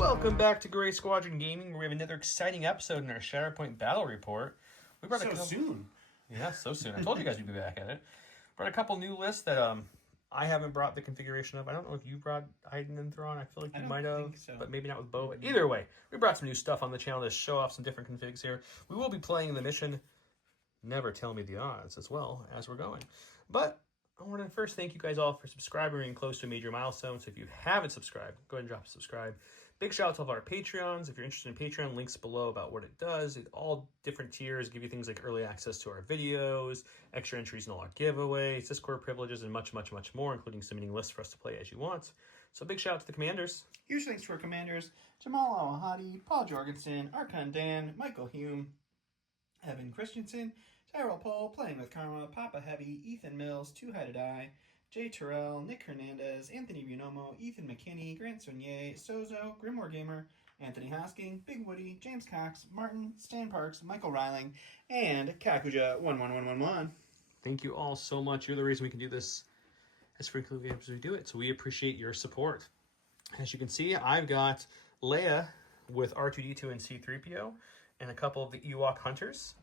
Welcome back to Gray Squadron Gaming, where we have another exciting episode in our Shatterpoint Battle Report. We brought soon. Yeah, so soon. I told you guys we'd be back at it. Brought a couple new lists that I haven't brought the configuration of. I don't know if you brought Iden and Thrawn. I feel like you might have, but maybe not with Bo. Either way, we brought some new stuff on the channel to show off some different configs here. We will be playing the mission Never Tell Me the Odds as well as we're going. But I want to first thank you guys all for subscribing and close to a major milestone. So if you haven't subscribed, go ahead and drop a subscribe. Big shout out to all of our Patreons. If you're interested in Patreon, links below about what it does. All different tiers give you things like early access to our videos, extra entries in all our giveaways, Discord privileges, and much, much, much more, including submitting lists for us to play as you want. So big shout out to the commanders. Huge thanks to our commanders, Jamal Al-Ahadi, Paul Jorgensen, Archon Dan, Michael Hume, Evan Christensen, Tyrell Pohl, Playing with Karma, Papa Heavy, Ethan Mills, Too High to Die, Jay Terrell, Nick Hernandez, Anthony Buonomo, Ethan McKinney, Grant Sonier, Sozo, Grimoire Gamer, Anthony Hosking, Big Woody, James Cox, Martin, Stan Parks, Michael Riling, and Kakuja11111. Thank you all so much. You're the reason we can do this as frequently as we do it, so we appreciate your support. As you can see, I've got Leia with R2-D2 and C-3PO and a couple of the Ewok Hunters.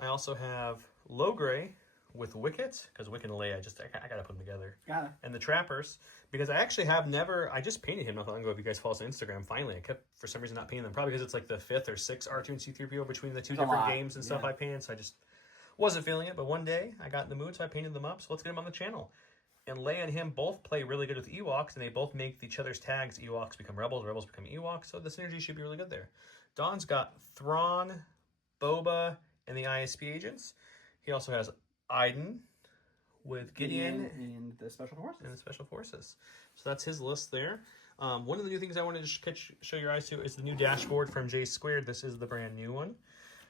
I also have Logray with Wicket, because Wicket and Leia, I gotta put them together. Got it. And the Trappers, because I actually I just painted him not long ago. If you guys follow us on Instagram, finally. I kept, for some reason, not painting them. Probably because it's like the 5th or 6th R2 and C-3PO between the two different games and stuff I painted, so I just wasn't feeling it. But one day, I got in the mood, so I painted them up, so let's get them on the channel. And Leia and him both play really good with Ewoks, and they both make each other's tags. Ewoks become Rebels, Rebels become Ewoks, so the synergy should be really good there. Don's got Thrawn, Boba, and the ISP agents. He also has Iden with Gideon and the Special Forces. So that's his list there. One of the new things I wanted to show your eyes to is the new dashboard from J Squared. This is the brand new one.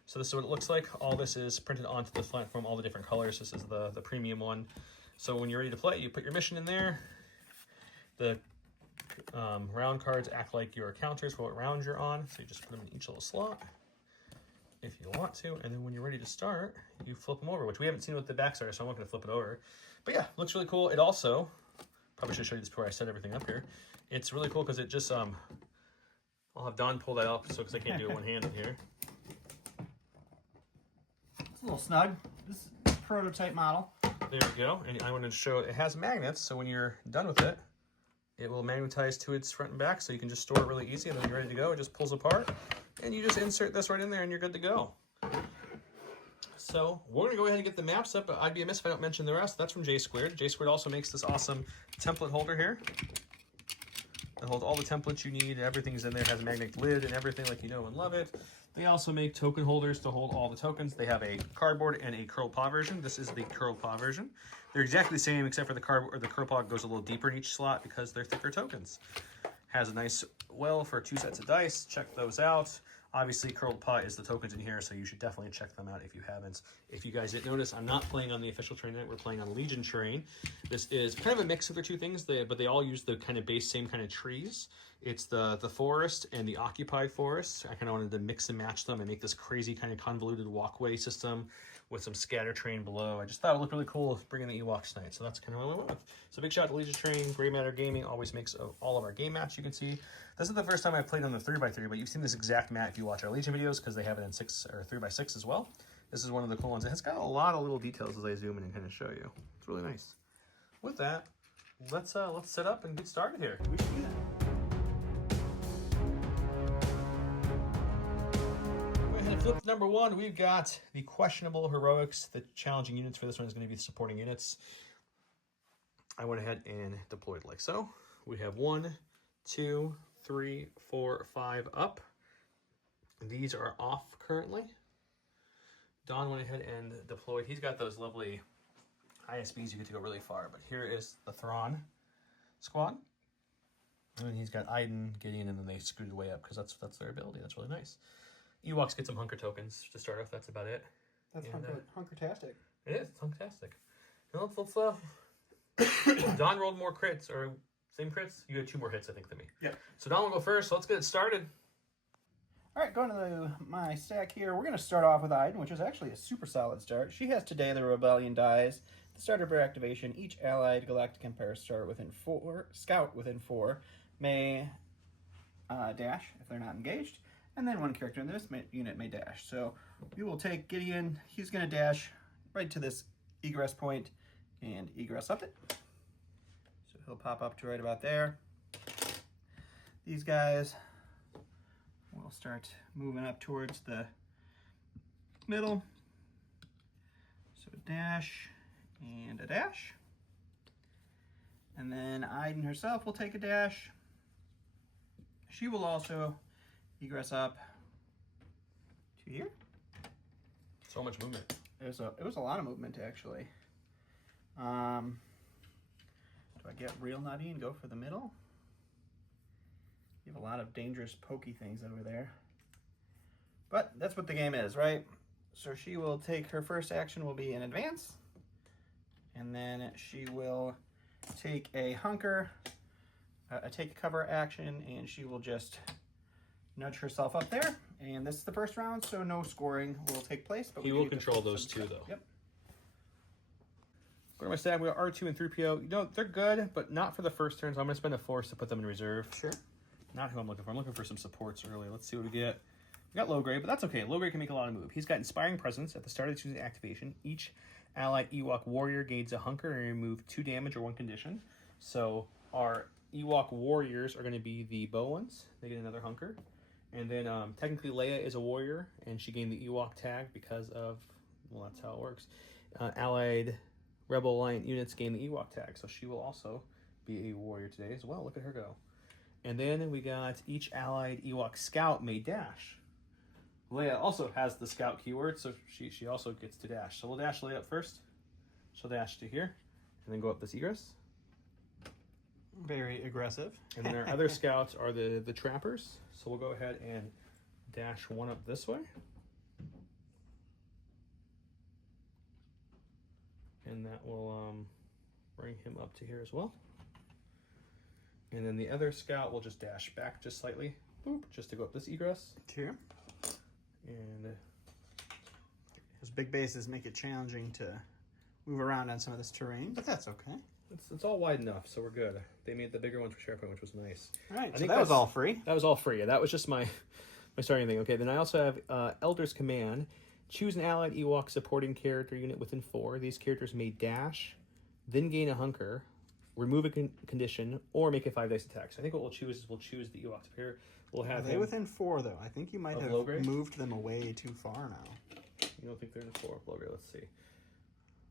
So this is what it looks like. All this is printed onto the platform, all the different colors. This is the premium one. So when you're ready to play, you put your mission in there. The round cards act like your counters for what round you're on. So you just put them in each little slot if you want to, and then when you're ready to start, you flip them over, which we haven't seen what the backs are, so I'm not going to flip it over. But yeah, looks really cool. It also, probably should show you this before I set everything up here. It's really cool because it just, I'll have Don pull that up, so because I can't do it one-handed here. It's a little snug. This is a prototype model. There we go, and I wanted to show it has magnets, so when you're done with it, it will magnetize to its front and back, so you can just store it really easy, and then when you're ready to go, it just pulls apart, and you just insert this right in there, and you're good to go. So we're going to go ahead and get the maps up, but I'd be amiss if I don't mention the rest. That's from J Squared. J Squared also makes this awesome template holder here. It holds all the templates you need. Everything's in there. It has a magnetic lid and everything like you know and love it. They also make token holders to hold all the tokens. They have a cardboard and a curled paw version. This is the curled paw version. They're exactly the same except for the cardboard or the curled paw goes a little deeper in each slot because they're thicker tokens. Has a nice well for 2 sets of dice. Check those out. Obviously, curled paw is the tokens in here, so you should definitely check them out if you haven't. If you guys didn't notice, I'm not playing on the official terrain tonight. We're playing on Legion terrain. This is kind of a mix of the two things, but they all use the kind of same kind of trees. It's the forest and the occupied forest. I kind of wanted to mix and match them and make this crazy kind of convoluted walkway system with some scatter terrain below. I just thought it looked really cool bringing the Ewoks tonight, so that's kind of what I went with. So big shout out to Legion terrain. Gray Matter Gaming always makes all of our game maps. You can see this is the first time I played on the 3x3, but you've seen this exact map if you watch our Legion videos because they have it in 6 or 3x6 as well. This is one of the cool ones. It's got a lot of little details as I zoom in and kind of show you. It's really nice. With that, let's set up and get started here. We should do that. Flip to number 1, we've got the questionable heroics. The challenging units for this one is going to be the supporting units. I went ahead and deployed like so. We have 1, 2, 3, 4, 5 up. These are off currently. Don went ahead and deployed. He's got those lovely ISBs. You get to go really far. But here is the Thrawn squad. And then he's got Iden, Gideon, and then they screwed it way up because that's their ability. That's really nice. Ewoks get some hunker tokens to start off. That's about it. That's hunker-tastic. It is. It's hunker-tastic. Let's Don rolled more crits, or same crits? You had 2 more hits, I think, than me. Yeah. So Don will go first. So let's get it started. All right, going to my stack here, we're going to start off with Iden, which is actually a super solid start. She has Today the Rebellion Dies. The start of her activation, each allied galactic empire scout within 4 may dash if they're not engaged, and then one character in this unit may dash. So we will take Gideon. He's going to dash right to this egress point and egress up it. So he'll pop up to right about there. These guys will start moving up towards the middle. So a dash and a dash. And then Iden herself will take a dash. She will also egress up to here. So much movement. It was a lot of movement, actually. Do I get real nutty and go for the middle? You have a lot of dangerous pokey things over there. But that's what the game is, right? So she will take, her first action will be in advance. And then she will take a hunker, take a cover action, and she will just nudge herself up there. And this is the first round, so no scoring will take place. But He will control those two, though. Yep. Go to my stack. We got R2 and 3PO. You know, they're good, but not for the first turn, so I'm going to spend a force to put them in reserve. Sure. Not who I'm looking for. I'm looking for some supports early. Let's see what we get. We got Logray, but that's okay. Logray can make a lot of move. He's got Inspiring Presence. At the start of the activation, each allied Ewok warrior gains a hunker and remove 2 damage or 1 condition. So our Ewok warriors are going to be the bow ones. They get another hunker. And then technically Leia is a warrior, and she gained the Ewok tag because of, well, that's how it works. Allied Rebel Alliance units gain the Ewok tag, so she will also be a warrior today as well. Look at her go. And then we got each allied Ewok scout may dash. Leia also has the scout keyword, so she also gets to dash. So we'll dash Leia up first. She'll dash to here, and then go up this egress. Very aggressive. And then our other scouts are the trappers. So we'll go ahead and dash one up this way. And that will bring him up to here as well. And then the other scout will just dash back just slightly, boop, just to go up this egress. Here. And those big bases make it challenging to move around on some of this terrain, but that's okay. it's all wide enough, so we're good. They made the bigger ones for Shatterpoint, which was nice. All right, I so think that was all free. That was all free. Yeah, that was just my starting thing. Okay, then I also have Elder's Command. Choose an allied Ewok supporting character unit within 4. These characters may dash, then gain a hunker, remove a condition, or make a 5 dice attack. So I think what we'll choose is we'll choose the Ewok up here. We'll have Are they within 4, though? I think you might have moved them away too far now. You don't think they're in 4? Logray, let's see.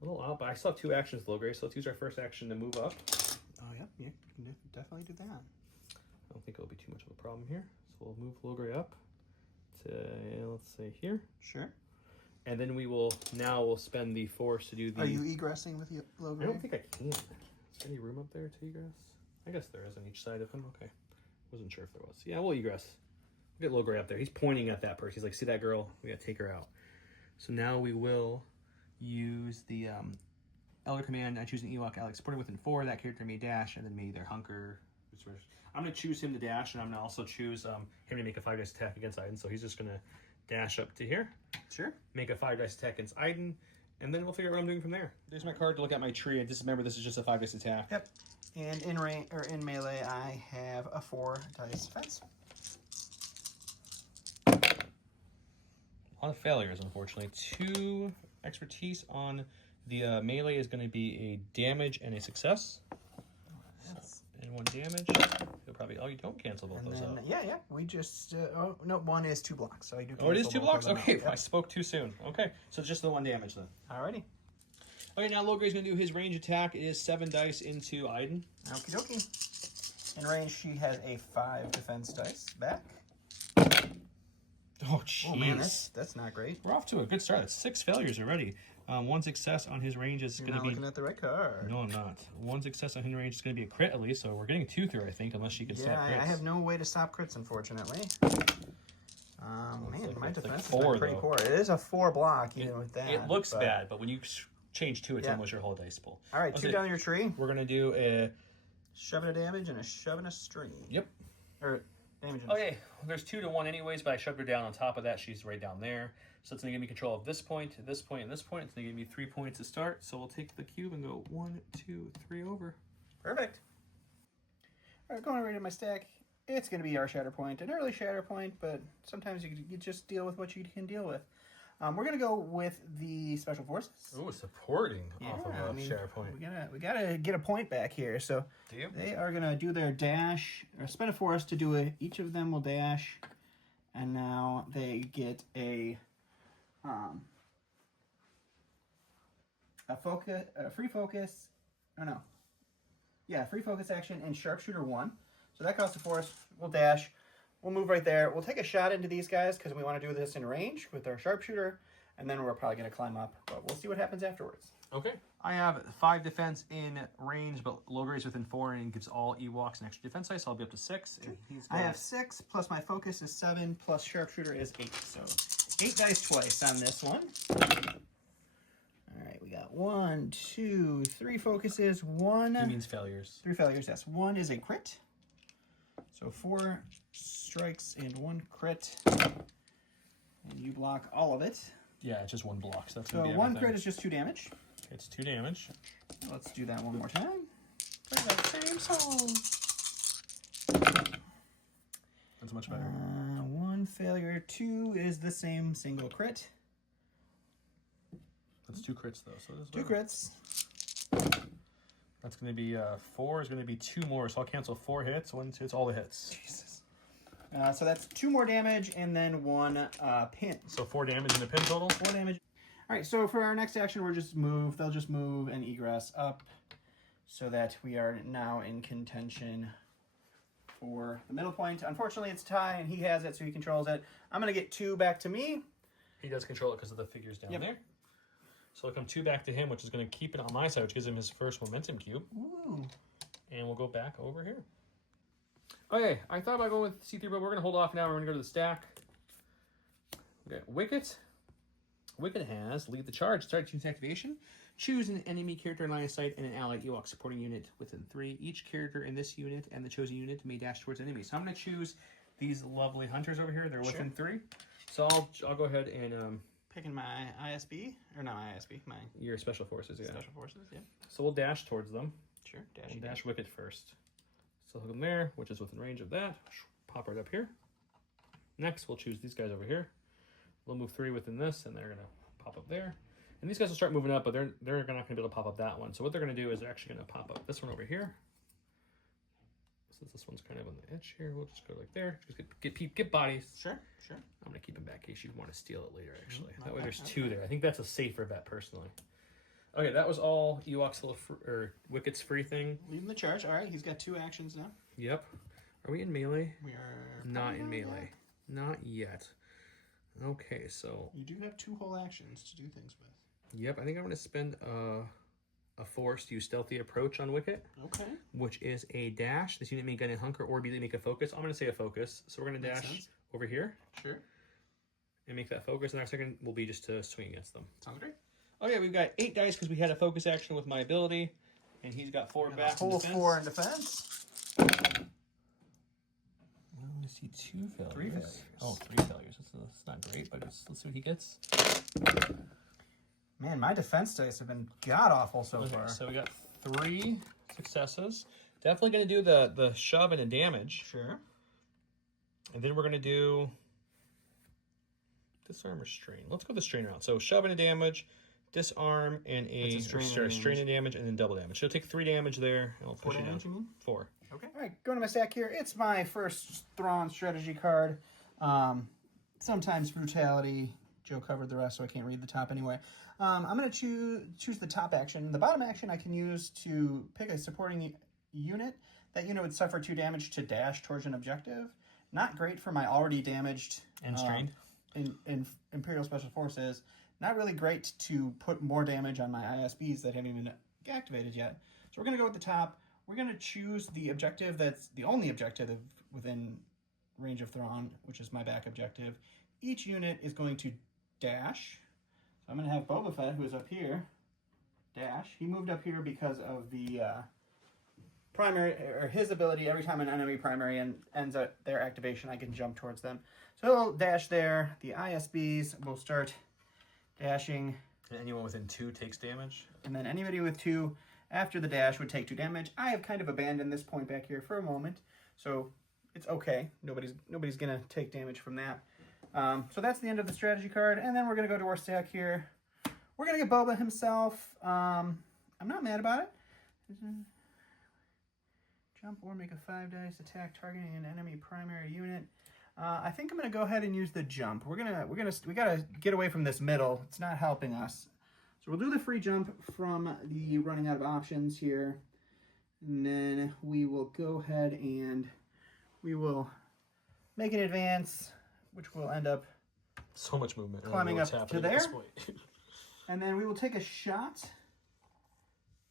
A little out, but I still have 2 actions, Logray, so let's use our first action to move up. Oh, yeah, you can definitely do that. I don't think it'll be too much of a problem here. So we'll move Logray up to, let's say, here. Sure. And then we'll spend the force to do the... Are you egressing with your Logray? I don't think I can. Is there any room up there to egress? I guess there is on each side of him. Okay. Wasn't sure if there was. Yeah, we'll egress. We'll get Logray up there. He's pointing at that person. He's like, see that girl? We gotta take her out. So now we will use the Elder Command. I choose an Ewok Alex supported within 4. That character may dash, and then may either hunker. I'm gonna choose him to dash, and I'm gonna also choose him to make a 5 dice attack against Iden. So he's just gonna dash up to here. Sure. Make a 5 dice attack against Iden, and then we'll figure out what I'm doing from there. There's my card to look at my tree. Just remember, this is just a 5 dice attack. Yep. And in range or in melee, I have a 4 dice defense. A lot of failures, unfortunately. 2 expertise on the melee is going to be a damage and a success. And 1 damage. You'll probably, oh, you don't cancel both those out. Yeah. We just, oh, no, 1 is 2 blocks, so I do cancel. Oh, it is 2 blocks? Okay, yep. I spoke too soon. Okay, so it's just the 1 damage then. Alrighty. Okay, now Logray's going to do his range attack. It is 7 dice into Iden. Okie dokie. In range, she has a 5 defense dice back. Oh, jeez. Oh, man, that's not great. We're off to a good start. That's 6 failures already. 1 success on his range is going to be... looking at the right card. No, I'm not. 1 success on his range is going to be a crit at least, so we're getting 2 through, I think, unless she can stop crits. Yeah, I have no way to stop crits, unfortunately. Man, my defense is 4, pretty though. poor. It is a 4 block, even with that. It looks bad, but when you change 2, it's Yeah. almost your whole dice pool. All right, 2 down your tree. We're going to do a... Shoving a damage and a shoving a stream. Yep. Or damage and Okay, well, there's 2 to 1 anyways, but I shoved her down on top of that. She's right down there. So it's going to give me control of this point, this point, and this point. It's going to give me 3 points to start. So we'll take the cube and go 1, 2, 3 over. Perfect. All right, going right in my stack. it's going to be our Shatterpoint, an early Shatterpoint, but sometimes you just deal with what you can deal with. We're going to go with the Special Forces. Ooh, supporting off of a Shatterpoint. We gotta get a point back here. So they are going to do their dash, or spend a force to do it. Each of them will dash, and now they get a free focus, free focus action and Sharpshooter 1. So that costs a force. We'll dash. We'll move right there. We'll take a shot into these guys because we want to do this in range with our Sharpshooter, and then we're probably going to climb up, but we'll see what happens afterwards. Okay. I have 5 defense in range, but Logre's within 4 and gives all Ewoks an extra defense dice, so I'll be up to 6. And I have 6, plus my focus is 7, plus Sharpshooter is 8. So 8 dice twice on this one. All right, we got 1, 2, 3 focuses. 1. He means failures. 3 failures, yes. 1 is a crit. So 4 strikes and 1 crit. And you block all of it. Yeah, it's just 1 block. So that's so gonna be 1 crit is just 2 damage. It's 2 damage. Let's do that one more time. Play that same song. That's much better. 1 failure. 2 is the same single crit. That's 2 crits though. So 2 crits. That's going to be 4 is going to be 2 more. So I'll cancel 4 hits. 1 hits all the hits. Jesus. So that's 2 more damage and then 1 pin. So 4 damage in the pin total. 4 damage. All right. So for our next action, we'll just move. They'll just move and egress up, so that we are now in contention for the middle point. Unfortunately, it's tie, and he has it, so he controls it. I'm going to get 2 back to me. He does control it because of the figures down there. So I'll come 2 back to him, which is going to keep it on my side, which gives him his first momentum cube. Ooh. And we'll go back over here. Okay, I thought about going with C3, but we're going to hold off now. We're going to go to the stack. Okay, Wicket. Wicket has lead the charge. Start its activation. Choose an enemy character in line of sight and an allied Ewok supporting unit within 3. Each character in this unit and the chosen unit may dash towards enemies. So I'm going to choose these lovely hunters over here. They're within 3. So I'll go ahead and... Picking my ISB, or not my ISB, my... Your Special Forces, yeah. Special Forces, yeah. So we'll dash towards them. Sure, We'll dash Wicket first. So hook them there, which is within range of that. Pop right up here. Next, we'll choose these guys over here. We'll move 3 within this, and they're going to pop up there. And these guys will start moving up, but they're not going to be able to pop up that one. So what they're going to do is they're actually going to pop up this one over here. Since this one's kind of on the edge here, we'll just go like there. Just get bodies. Sure. I'm going to keep them back in case you want to steal it later, actually. That way there's 2 there. I think that's a safer bet, personally. Okay, that was all Ewok's little Wicket's free thing. Leading the charge. All right, he's got 2 actions now. Yep. Are we in melee? We are not in melee. Not yet. Okay, so... You do have 2 whole actions to do things with. Yep, I think I'm going to spend a force to use Stealthy Approach on Wicket. Okay. Which is a dash. This unit may gun and hunker or immediately make a focus. I'm going to say a focus. So we're going to dash over here. Sure. And make that focus. And our second will be just to swing against them. Sounds great. Okay, we've got 8 dice because we had a focus action with my ability. And he's got 4 back in defense. 4 in defense. I see 2 failures. 3 failures. Oh, 3 failures. That's not great, but let's see what he gets. Man, my defense dice have been god-awful so far. So we got 3 successes. Definitely going to do the shove and a damage. Sure. And then we're going to do disarm or strain. Let's go the strain route. So shove and a damage, disarm and a strain and damage, and then double damage. So take 3 damage there. And I'll push 4 it damage, down. you mean? 4. Okay. All right, going to my stack here. It's my first Thrawn strategy card. Sometimes brutality. Joe covered the rest, so I can't read the top anyway. I'm going to choose the top action. The bottom action I can use to pick a supporting unit. That unit would suffer 2 damage to dash towards an objective. Not great for my already damaged and strained in Imperial Special Forces. Not really great to put more damage on my ISBs that haven't even activated yet. So we're going to go with the top. We're going to choose the objective that's the only objective within range of Thrawn, which is my back objective. Each unit is going to dash. So I'm going to have Boba Fett, who is up here, dash. He moved up here because of the primary, or his ability. Every time an enemy primary ends at their activation, I can jump towards them. So he'll dash there. The ISBs will start dashing. And anyone within 2 takes damage. And then anybody with 2 after the dash would take 2 damage. I have kind of abandoned this point back here for a moment. So it's okay. Nobody's gonna take damage from that. So that's the end of the strategy card, and then we're gonna go to our stack here. We're gonna get Boba himself. I'm not mad about it. Jump or make a 5-dice attack targeting an enemy primary unit. I think I'm gonna go ahead and use the jump. We gotta get away from this middle. It's not helping us. So we'll do the free jump from the running out of options here, and then we will go ahead and we will make an advance, which will end up so much movement. Climbing up to there. And then we will take a shot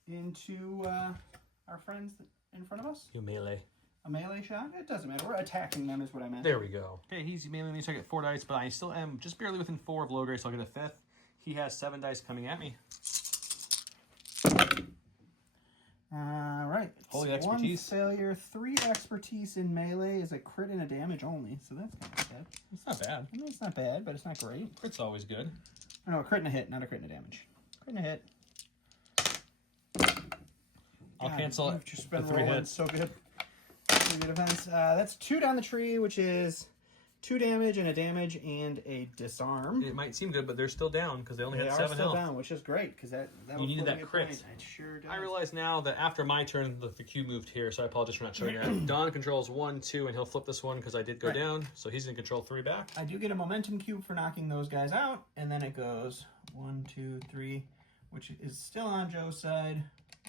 into our friends in front of us. You melee. A melee shot? It doesn't matter. We're attacking them is what I meant. There we go. Okay, he's melee me, so I get 4 dice, but I still am just barely within 4 of Logray, so I'll get a 5th. He has 7 dice coming at me. All right. Holy expertise. 1 failure, 3 expertise in melee is a crit and a damage only, so that's kind of bad. It's not bad. I mean, it's not bad, but it's not great. Crit's always good. No, a crit and a hit, not a crit and a damage. Crit and a hit. I'll cancel it. You've just been the 3 rolling hits. so good. 3 good defense. That's 2 down the tree, which is 2 damage and a damage and a disarm. It might seem good, but they're still down because they only had 7 They are still health. down, which is great because that You needed that crit. It sure does. I realize now that after my turn, the cube moved here, so I apologize for not showing that. Don controls 1, 2, and he'll flip this one because I did go down, so he's going to control 3 back. I do get a momentum cube for knocking those guys out, and then it goes 1, 2, 3, which is still on Joe's side,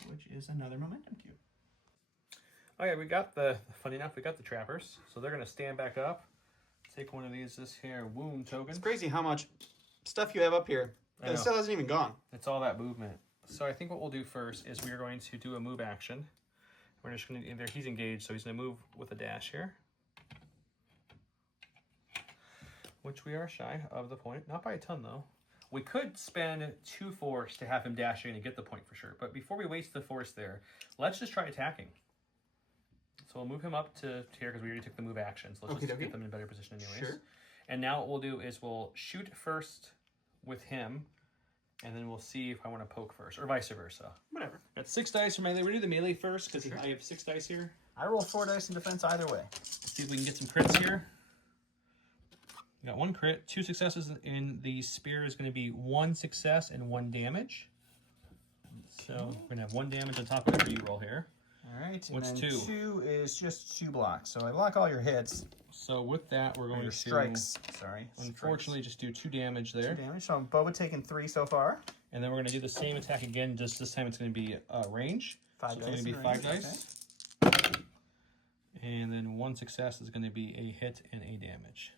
which is another momentum cube. Okay, funny enough, we got the trappers, so they're going to stand back up. Take one of these, this here, wound token. It's crazy how much stuff you have up here. It still hasn't even gone. It's all that movement. So I think what we'll do first is we are going to do a move action. We're just going to, he's engaged, so he's going to move with a dash here. Which we are shy of the point. Not by a ton, though. We could spend 2 force to have him dash in and get the point for sure. But before we waste the force there, let's just try attacking. So we'll move him up to here because we already took the move action. So let's just get them in a better position anyways. Sure. And now what we'll do is we'll shoot first with him, and then we'll see if I want to poke first, or vice versa. Whatever. Got 6 dice for melee. We're going to do the melee first because I have 6 dice here. I roll 4 dice in defense either way. Let's see if we can get some crits here. We got 1 crit. 2 successes in the spear is going to be 1 success and 1 damage. So we're going to have 1 damage on top of every roll here. All right. What's and 2? 2 is just 2 blocks. So I block all your hits. So with that, we're going to strikes. Sorry. Unfortunately, just do 2 damage there. 2 damage. So Boba taking 3 so far. And then we're going to do the same attack again. Just this time, it's going to be range. 5 so dice. It's going to be 5 dice. Okay. And then 1 success is going to be a hit and a damage.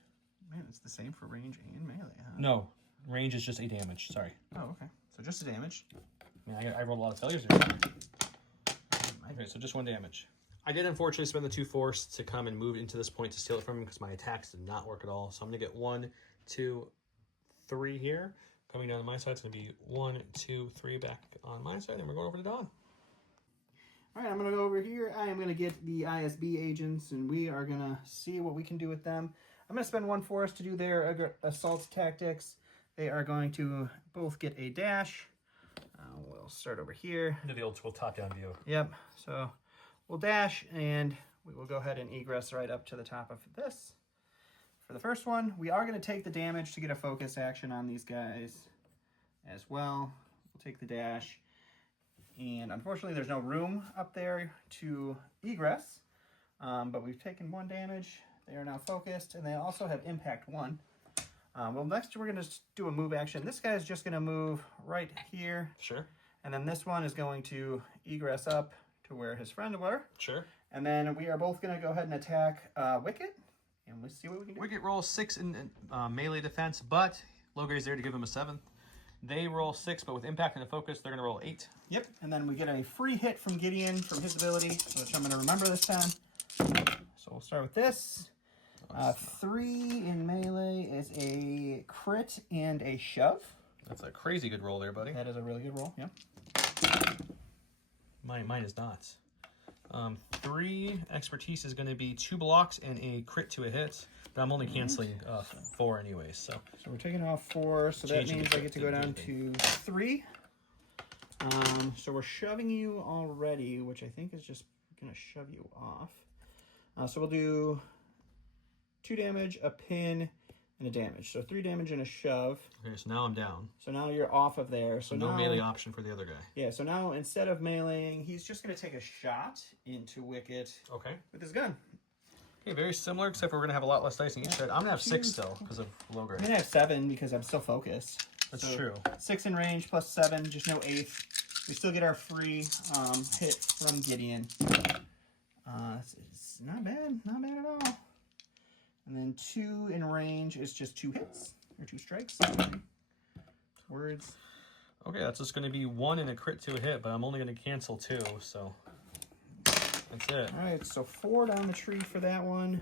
Man, it's the same for range and melee, huh? No, range is just a damage. Sorry. Oh, okay. So just a damage. I rolled a lot of failures there. Okay, so just 1 damage. I did unfortunately spend the 2 force to come and move into this point to steal it from him because my attacks did not work at all. So I'm going to get 1, 2, 3 here. Coming down to my side, it's going to be 1, 2, 3 back on my side, and we're going over to Don. All right, I'm going to go over here. I am going to get the ISB agents, and we are going to see what we can do with them. I'm going to spend 1 force to do their assault tactics. They are going to both get a dash. We'll start over here. Do the old school top-down view. Yep, so we'll dash, and we will go ahead and egress right up to the top of this. For the first one, we are going to take the damage to get a focus action on these guys as well. We'll take the dash, and unfortunately there's no room up there to egress, but we've taken 1 damage. They are now focused, and they also have impact 1. Well, next we're going to do a move action. This guy is just going to move right here. Sure. And then this one is going to egress up to where his friend were. Sure. And then we are both going to go ahead and attack Wicket. And we'll see what we can do. Wicket rolls 6 in melee defense, but Logray's there to give him a 7th. They roll 6, but with impact and a focus, they're going to roll 8. Yep. And then we get a free hit from Gideon from his ability, which I'm going to remember this time. So we'll start with this. 3 in melee is a crit and a shove. That's a crazy good roll there, buddy. That is a really good roll, yeah. Mine is not. 3 expertise is going to be 2 blocks and a crit to a hit, but I'm only canceling 4 anyways. So we're taking off 4, so that means I get to go down to 3. So we're shoving you already, which I think is just going to shove you off. So we'll do 2 damage, a pin, and a damage. So 3 damage and a shove. Okay, so now I'm down. So now you're off of there. So no now, melee option for the other guy. Yeah, so now instead of meleeing, he's just going to take a shot into Wicket with his gun. Okay, very similar, except for we're going to have a lot less dice in each side. I'm going to have 6 still because of low grade. I'm going to have 7 because I'm still focused. That's so true. 6 in range plus 7, just no 8th. We still get our free hit from Gideon. It's not bad at all. And then 2 in range is just 2 hits, or 2 strikes. Words. Okay, that's just going to be 1 and a crit to a hit, but I'm only going to cancel 2, so that's it. All right, so 4 down the tree for that one.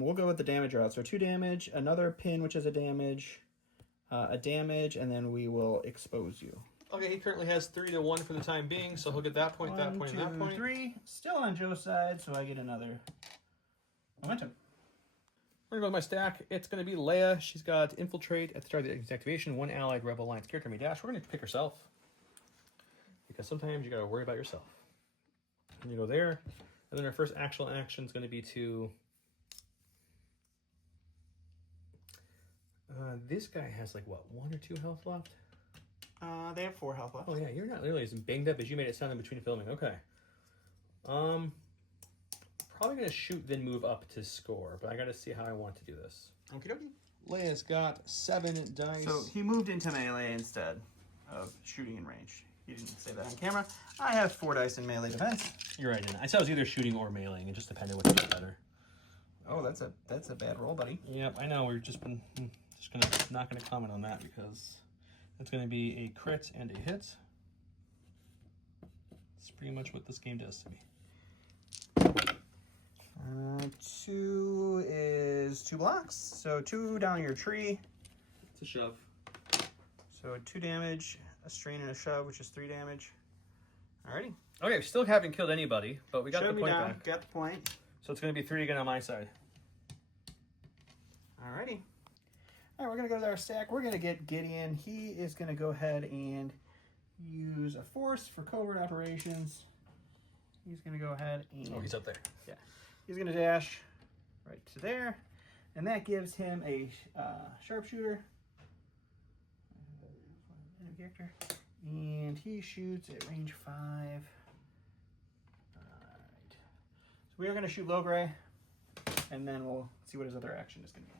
We'll go with the damage route. So 2 damage, another pin, which is a damage, and then we will expose you. Okay, he currently has 3 to 1 for the time being, so he'll get that point, that point, and that point. 3. Still on Joe's side, so I get another momentum. We're going to go with my stack. It's going to be Leia. She's got Infiltrate. At the start of the activation, 1 allied Rebel Alliance character may dash. We're going to pick herself. Because sometimes you got to worry about yourself. And you go there. And then our first actual action is going to be to... this guy has like, what, 1 or 2 health left? They have 4 health left. Oh yeah, you're not nearly as banged up as you made it sound in between filming. Okay. Probably going to shoot, then move up to score, but I got to see how I want to do this. Okie dokie. Leia's got 7 dice. So he moved into melee instead of shooting in range. He didn't say that on camera. I have 4 dice in melee defense. You're right, I said I was either shooting or meleeing. It just depended what was better. Oh, that's a bad roll, buddy. Yep, I know. We've just been not gonna comment on that because that's gonna be a crit and a hit. It's pretty much what this game does to me. 2 is 2 blocks, so 2 down your tree. It's a shove. So 2 damage, a strain and a shove, which is 3 damage. Alrighty. Okay, we still haven't killed anybody, but we got the point back. Got the point. So it's going to be 3 again on my side. Alrighty. Alright, we're going to go to our stack. We're going to get Gideon. He is going to go ahead and use a force for covert operations. He's going to go ahead and... Oh, he's up there. Yeah. He's going to dash right to there. And that gives him a sharpshooter. Character. And he shoots at range 5. Alright. So we are going to shoot Logray. And then we'll see what his other action is going to be.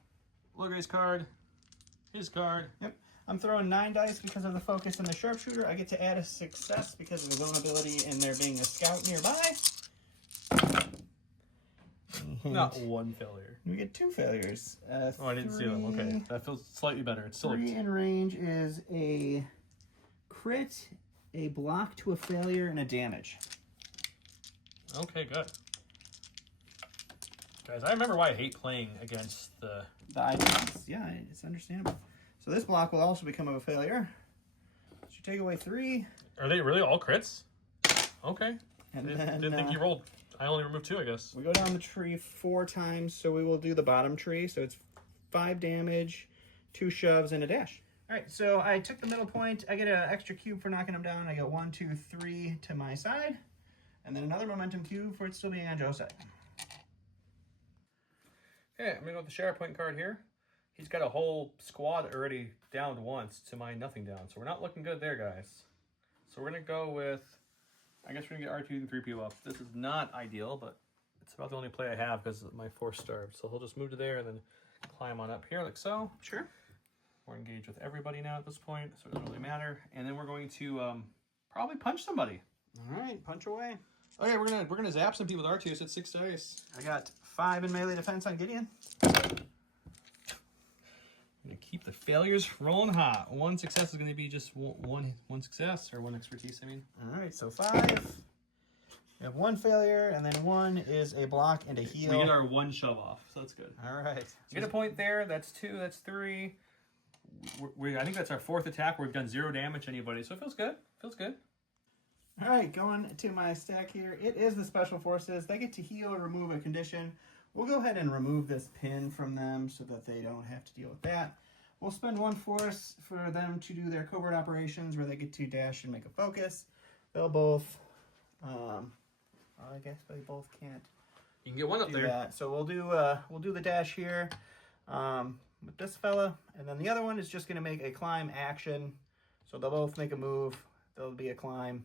Logray's card. His card. Yep. I'm throwing 9 dice because of the focus and the sharpshooter. I get to add a success because of the vulnerability and there being a scout nearby. Not 1 failure. We get 2 failures. Oh, I didn't see them. Okay, that feels slightly better. It's still 3 in range is a crit, a block to a failure, and a damage. Okay, good. Guys, I remember why I hate playing against the icons. Yeah, it's understandable. So this block will also become a failure. So you take away 3. Are they really all crits? Okay. And Didn't think you rolled. I only removed 2, I guess. We go down the tree 4 times, so we will do the bottom tree. So it's 5 damage, 2 shoves, and a dash. All right, so I took the middle point. I get an extra cube for knocking him down. I get 1, 2, 3 to my side. And then another momentum cube for it still being on Joe's side. Okay, I'm going to go with the Shatterpoint card here. He's got a whole squad already downed once to my nothing down. So we're not looking good there, guys. So we're going to go with... I guess we're going to get R2 and 3PO up. This is not ideal, but it's about the only play I have because my force starved. So he'll just move to there and then climb on up here like so. Sure. We're engaged with everybody now at this point, so it doesn't really matter. And then we're going to probably punch somebody. All right, punch away. Okay, we're gonna zap some people with R2. So it's 6 dice. I got 5 in melee defense on Gideon. I'm gonna keep the failures rolling hot. 1 success is gonna be just one success, or 1 expertise, I mean. All right, so 5. We have 1 failure, and then 1 is a block and a heal. We get our 1 shove off, so that's good. All right. You get a point there. That's 2. That's 3. I think that's our 4th attack where we've done 0 damage to anybody, so it feels good. Feels good. All right, going to my stack here. It is the Special Forces. They get to heal or remove a condition. We'll go ahead and remove this pin from them so that they don't have to deal with that. We'll spend 1 force for them to do their covert operations where they get to dash and make a focus. They'll both, I guess they both can't You can get one up do there. that. So we'll do the dash here with this fella, and then the other one is just going to make a climb action. So they'll both make a move. There'll be a climb.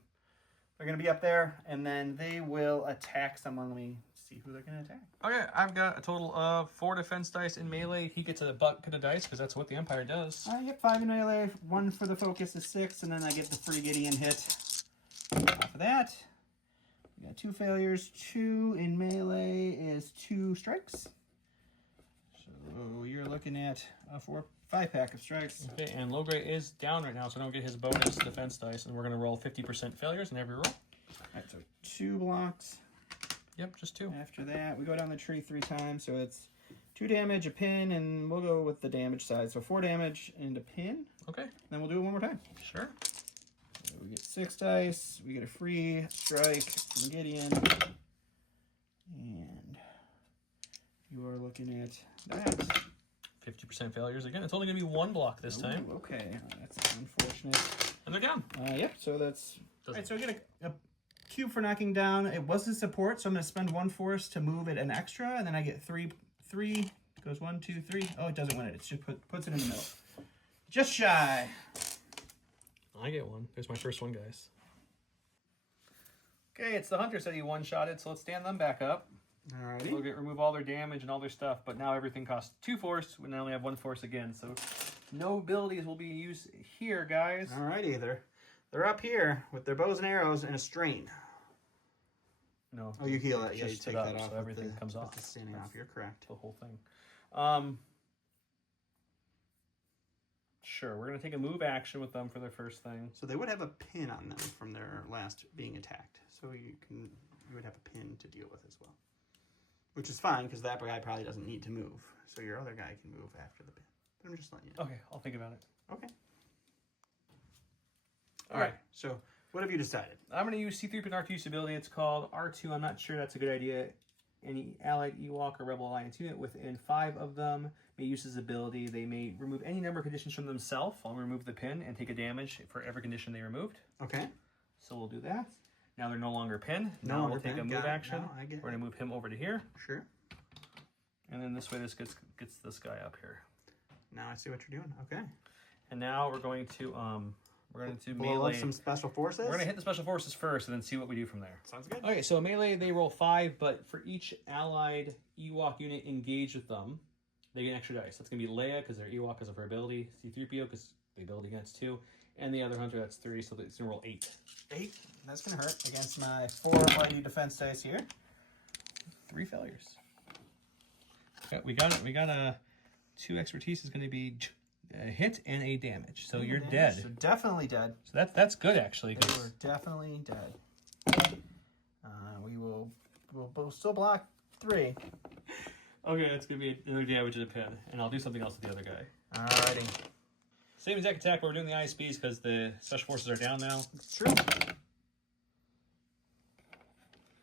They're going to be up there, and then they will attack someone. Let me see who they're going to attack. Okay, I've got a total of 4 defense dice in melee. He gets a bucket of dice because that's what the Empire does. I get 5 in melee. 1 for the focus is 6, and then I get the free Gideon hit off of that. We got 2 failures. 2 in melee is 2 strikes. So you're looking at a 5-pack of strikes. Okay, and Logray is down right now, so I don't get his bonus defense dice, and we're going to roll 50% failures in every roll. Alright, so 2 blocks. Yep, just 2. After that, we go down the tree 3 times, so it's 2 damage, a pin, and we'll go with the damage side. So 4 damage and a pin. Okay. Then we'll do it one more time. Sure. So we get 6 dice. We get a free strike from Gideon. And you are looking at that. 50% failures again. It's only going to be 1 block this time. Okay, that's unfortunate. And they're down. Yep, so that's... Alright, so we get a cube for knocking down. It was a support, so I'm going to spend 1 force to move it an extra, and then I get 3. It goes 1, 2, 3. Oh, it doesn't win it. It just puts it in the middle. Just shy. I get 1. There's my first one, guys. Okay, it's the hunters that he one-shotted, so let's stand them back up. Alrighty. We'll remove all their damage and all their stuff, but now everything costs 2 force. We now only have 1 force again, so no abilities will be used here, guys. Alrighty, they're up here with their bows and arrows and a strain. No. Oh, you heal it. Yeah, you Just take it up, that off. so everything comes off. The standing off. You're correct. The whole thing. Sure, we're going to take a move action with them for their first thing. So they would have a pin on them from their last being attacked. So you would have a pin to deal with as well. Which is fine, because that guy probably doesn't need to move. So your other guy can move after the pin. But I'm just letting you know. Okay, I'll think about it. Okay. All right. So what have you decided? I'm going to use C3PO and R2's ability. It's called R2. I'm not sure that's a good idea. Any allied Ewok or Rebel Alliance unit within 5 of them may use this ability. They may remove any number of conditions from themselves. I'll remove the pin and take a damage for every condition they removed. Okay. So we'll do that. Now they're no longer pinned. No Now longer we'll take a pinned. move Got it. action. No, I get We're going to move him over to here. Sure. And then this way this gets this guy up here. Now I see what you're doing. Okay. And now we're going to blow melee up some special forces. We're going to hit the special forces first and then see what we do from there. Sounds good. Okay, so melee, they roll 5, but for each allied Ewok unit engaged with them, they get an extra dice. That's going to be Leia, because they're Ewok because of her ability, C-3PO, because the ability gets 2, and the other hunter, that's 3, so it's going to roll 8. 8. That's going to hurt against my 4 mighty defense dice here. 3 failures. Yeah, we got 2 expertise is going to be a hit and a damage, so you're dead. So definitely dead. So that's good, actually. They were definitely dead. We'll still block 3. Okay, that's going to be another damage and a pin, and I'll do something else with the other guy. Alrighty. Same exact attack, but we're doing the ISBs because the special forces are down now. It's true.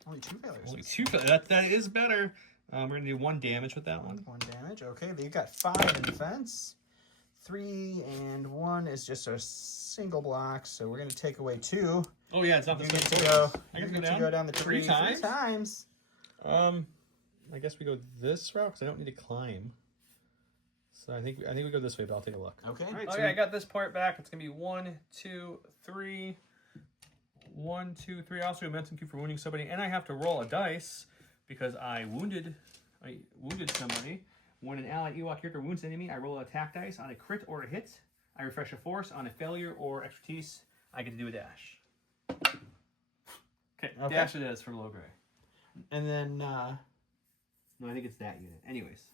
Only 2 failures. Only 2 failures. That is better. We're going to do 1 damage with that one. 1 damage. Okay, they've got 5 in defense. 3 and 1 is just a single block, so we're going to take away 2. Oh yeah, it's not the You same. get to go. I You get get to to go down the tree 3 times. 3 times. I guess we go this route because I don't need to climb. So I think we go this way, but I'll take a look. Okay. All right, okay, I got this part back. It's gonna be 1, 2, 3. 1, 2, 3. Also, a momentum cube for wounding somebody, and I have to roll a dice because I wounded somebody. When an allied Ewok character wounds an enemy, I roll an attack dice on a crit or a hit. I refresh a force on a failure or expertise. I get to do a dash. Okay, dash it is for low gray. And then No, I think it's that unit. Anyways.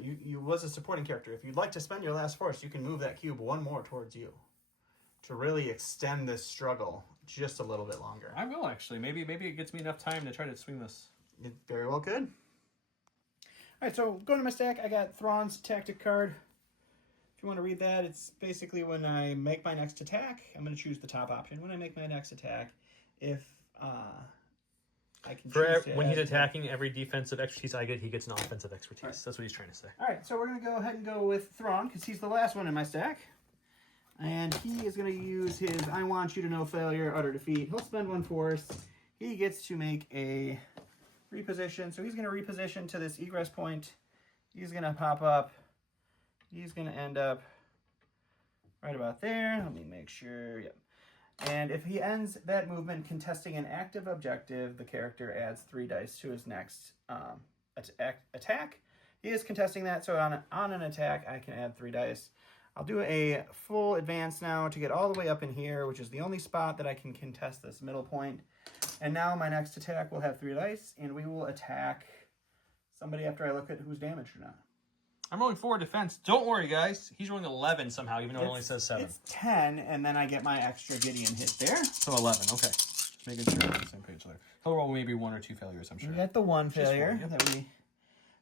you was a supporting character. If you'd like to spend your last force, you can move that cube 1 more towards you to really extend this struggle just a little bit longer. I will, actually. Maybe it gets me enough time to try to swing this. It very well could. All right, so going to my stack, I got Thrawn's tactic card. If you want to read that, it's basically when I make my next attack, I'm going to choose the top option. When I make my next attack, if I can choose to when he's add- attacking, every defensive expertise I get, he gets an offensive expertise. Right. That's what he's trying to say. All right, so we're going to go ahead and go with Thrawn, because he's the last one in my stack. And he is going to use his I want you to know failure, utter defeat. He'll spend 1 force. He gets to make a reposition. So he's going to reposition to this egress point. He's going to pop up. He's going to end up right about there. Let me make sure. Yep. And if he ends that movement contesting an active objective, the character adds 3 dice to his next attack. He is contesting that, so on an attack, I can add 3 dice. I'll do a full advance now to get all the way up in here, which is the only spot that I can contest this middle point. And now my next attack will have 3 dice, and we will attack somebody after I look at who's damaged or not. I'm rolling 4 defense. Don't worry, guys. He's rolling 11 somehow, even though it only says 7. It's 10, and then I get my extra Gideon hit there. So 11, okay. Just making sure we're on the same page there. He'll roll maybe 1 or 2 failures, I'm sure. We got the 1 failure. Just 1, yep. That we,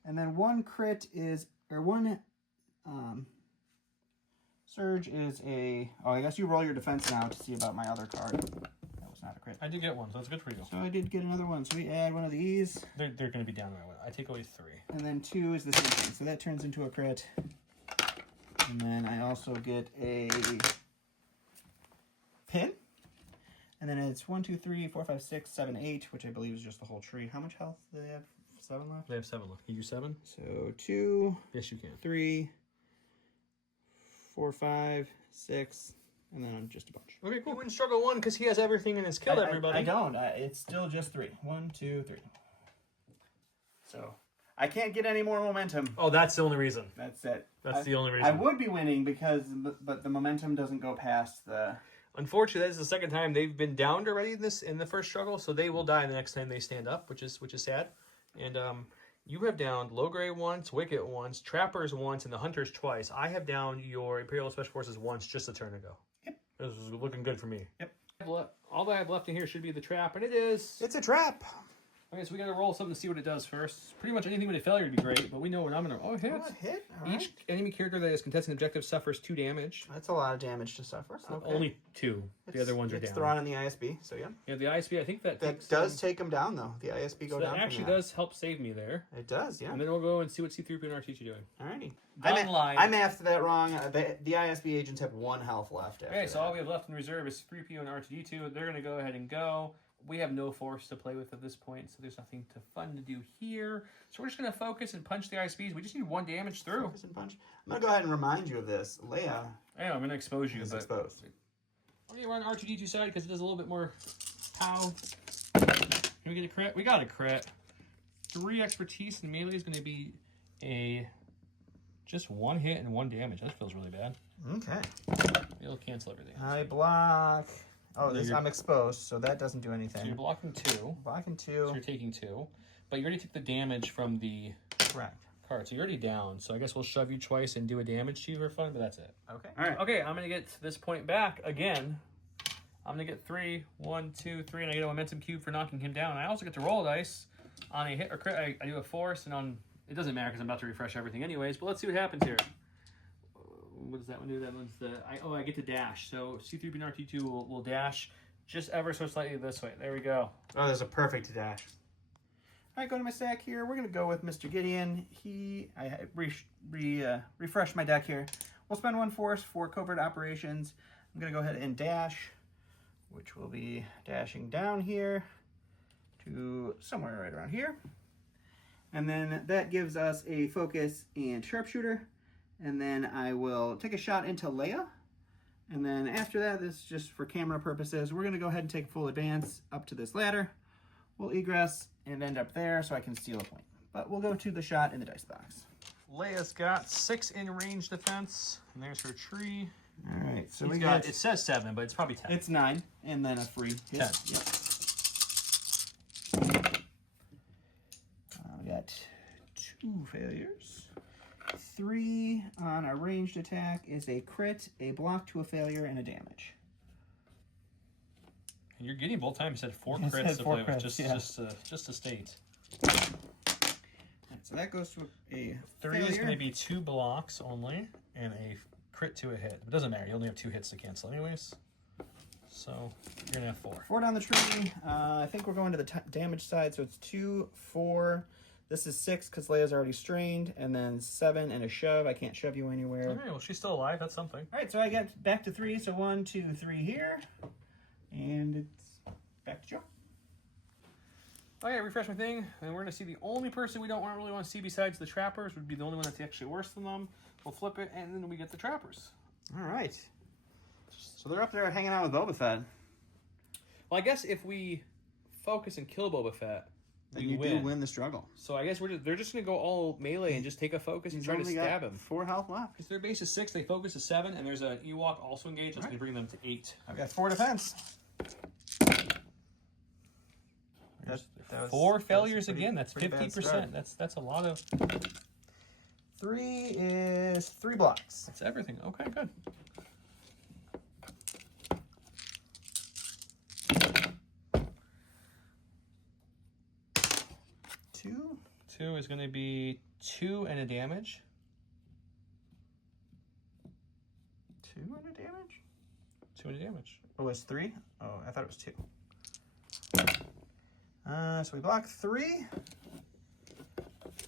and then 1 crit is, or 1 surge is a, oh, I guess you roll your defense now to see about my other card. That was not a crit. I did get 1, so that's good for you. So I did get another 1. So we add 1 of these. They're going to be down right away. I take away 3. And then 2 is the same thing. So that turns into a crit. And then I also get a pin. And then it's 1, 2, 3, 4, 5, 6, 7, 8, which I believe is just the whole tree. How much health do they have? 7 left? They have 7 left. Can you use 7? So 2. Yes, you can. 3, 4, 5, 6, and then just a bunch. Okay, cool. You wouldn't struggle 1 because he has everything and has killed everybody. I don't. It's still just 3. 1, 2, 3. So I can't get any more momentum. Oh, that's the only reason. That's it. That's the only reason. I would be winning because, but the momentum doesn't go past the. Unfortunately, that is the second time they've been downed already in the first struggle, so they will die the next time they stand up, which is sad. And you have downed Logray once, Wicket once, Trappers once, and the Hunters twice. I have downed your Imperial Special Forces once just a turn ago. Yep. This is looking good for me. Yep. All that I have left in here should be the trap, and it is. It's a trap. Okay, so we got to roll something to see what it does first. Pretty much anything with a failure would be great, but we know what I'm going to... Oh, hit. Oh, hit. All Each enemy character that is contesting objective suffers 2 damage. That's a lot of damage to suffer. Okay. Only 2. The other ones are down. It's Thrawn and the ISB, so yeah. Yeah, the ISB, I think that does take them down, though. The ISB go so down. That actually does help save me there. It does, yeah. And then we'll go and see what C-3PO and R2 are doing. Alrighty. I mapped that wrong. The ISB agents have 1 health left. Okay, so all we have left in reserve is 3PO and R2D2. They're going to go ahead and go. We have no force to play with at this point, so there's nothing fun to do here. So we're just going to focus and punch the ISBs. We just need 1 damage through. Focus and punch. I'm going to go ahead and remind you of this. Leia. I know, I'm going to expose you. Is exposed. Okay, we're on R2D2 side because it does a little bit more pow. Can we get a crit? We got a crit. 3 expertise and melee is going to be just 1 hit and 1 damage. That feels really bad. Okay. It'll cancel everything. I block. Oh, I'm exposed, so that doesn't do anything. So you're blocking 2. Blocking 2. So you're taking 2. But you already took the damage from the card. So you're already down. So I guess we'll shove you twice and do a damage to you for fun, but that's it. Okay. All right. Okay, I'm going to get to this point back again. I'm going to get 3, 1, 2, 3, and I get a momentum cube for knocking him down. I also get to roll dice on a hit or crit. I do a force, and on... It doesn't matter because I'm about to refresh everything anyways, but let's see what happens here. What does that one do? That one's the... I get to dash. So C-3PO and R2D2 will dash just ever so slightly this way. There we go. Oh, there's a perfect dash. All right, go to my stack here. We're going to go with Mr. Gideon. I refresh my deck here. We'll spend 1 force for covert operations. I'm going to go ahead and dash, which will be dashing down here to somewhere right around here. And then that gives us a focus and sharpshooter. And then I will take a shot into Leia. And then after that, this is just for camera purposes. We're going to go ahead and take full advance up to this ladder. We'll egress and end up there so I can steal a point. But we'll go to the shot in the dice box. Leia's got 6 in range defense. And there's her tree. All right. So we got... It says 7, but it's probably 10. It's 9. And then a free hit. 10. Yep. We got 2 failures. 3 on a ranged attack is a crit, a block to a failure, and a damage. And you're getting both times. You said 4 I crits said to 4 play crits, with, just to state. Right, so that goes to a 3 failure. is going to be 2 blocks only, and a crit to a hit. It doesn't matter. You only have 2 hits to cancel anyways. So you're going to have 4. 4 down the tree. I think we're going to the damage side, so it's 2, 4. This is 6 because Leia's already strained, and then 7 and a shove. I can't shove you anywhere. Okay, well, she's still alive. That's something. All right, so I get back to 3. So 1, 2, 3 here, and it's back to Joe. Okay, refresh my thing, and we're gonna see the only person we don't really want to see besides the trappers would be the only one that's actually worse than them. We'll flip it, and then we get the trappers. All right. So they're up there hanging out with Boba Fett. Well, I guess if we focus and kill Boba Fett, then you do win the struggle. So I guess they're just gonna go all melee and just take a focus and try to stab him. 4 health left. Because their base is 6, they focus is 7, and there's an Ewok also engaged. That's gonna bring them to 8. I've got 4 defense. That 4 failures again. That's 50%. That's a lot of. 3 is 3 blocks. That's everything. Okay, good. Two is going to be 2 and a damage. 2 and a damage? 2 and a damage. Oh, it's 3? Oh, I thought it was 2. So we block 3.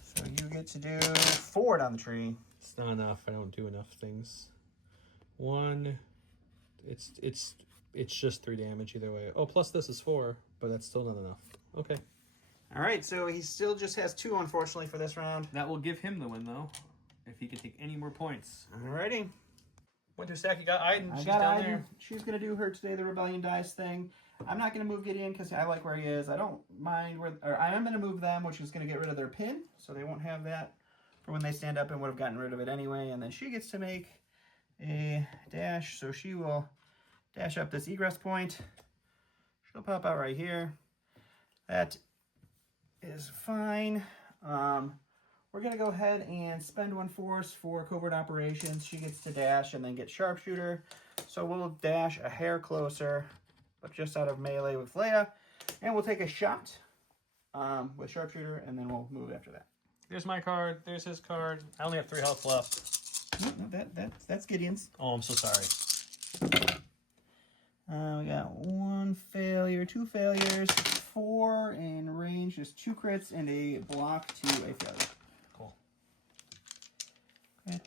So you get to do 4 down the tree. It's not enough. I don't do enough things. 1. It's just 3 damage either way. Oh, plus this is 4, but that's still not enough. Okay. All right, so he still just has 2, unfortunately, for this round. That will give him the win, though, if he can take any more points. All righty. Winter Stack, you got Iden. She's down there. She's going to do her Today the Rebellion dice thing. I'm not going to move Gideon because I like where he is. I don't mind where... Or I am going to move them, which is going to get rid of their pin, so they won't have that for when they stand up and would have gotten rid of it anyway. And then she gets to make a dash, so she will dash up this egress point. She'll pop out right here. That is fine. We're going to go ahead and spend 1 force for covert operations. She gets to dash and then get sharpshooter. So we'll dash a hair closer, but just out of melee with Leia. And we'll take a shot with sharpshooter, and then we'll move after that. There's my card. There's his card. I only have 3 health left. No, that's Gideon's. Oh, I'm so sorry. We got 1 failure, 2 failures, 4 in range, just 2 crits, and a block to a failure. Cool. Crit.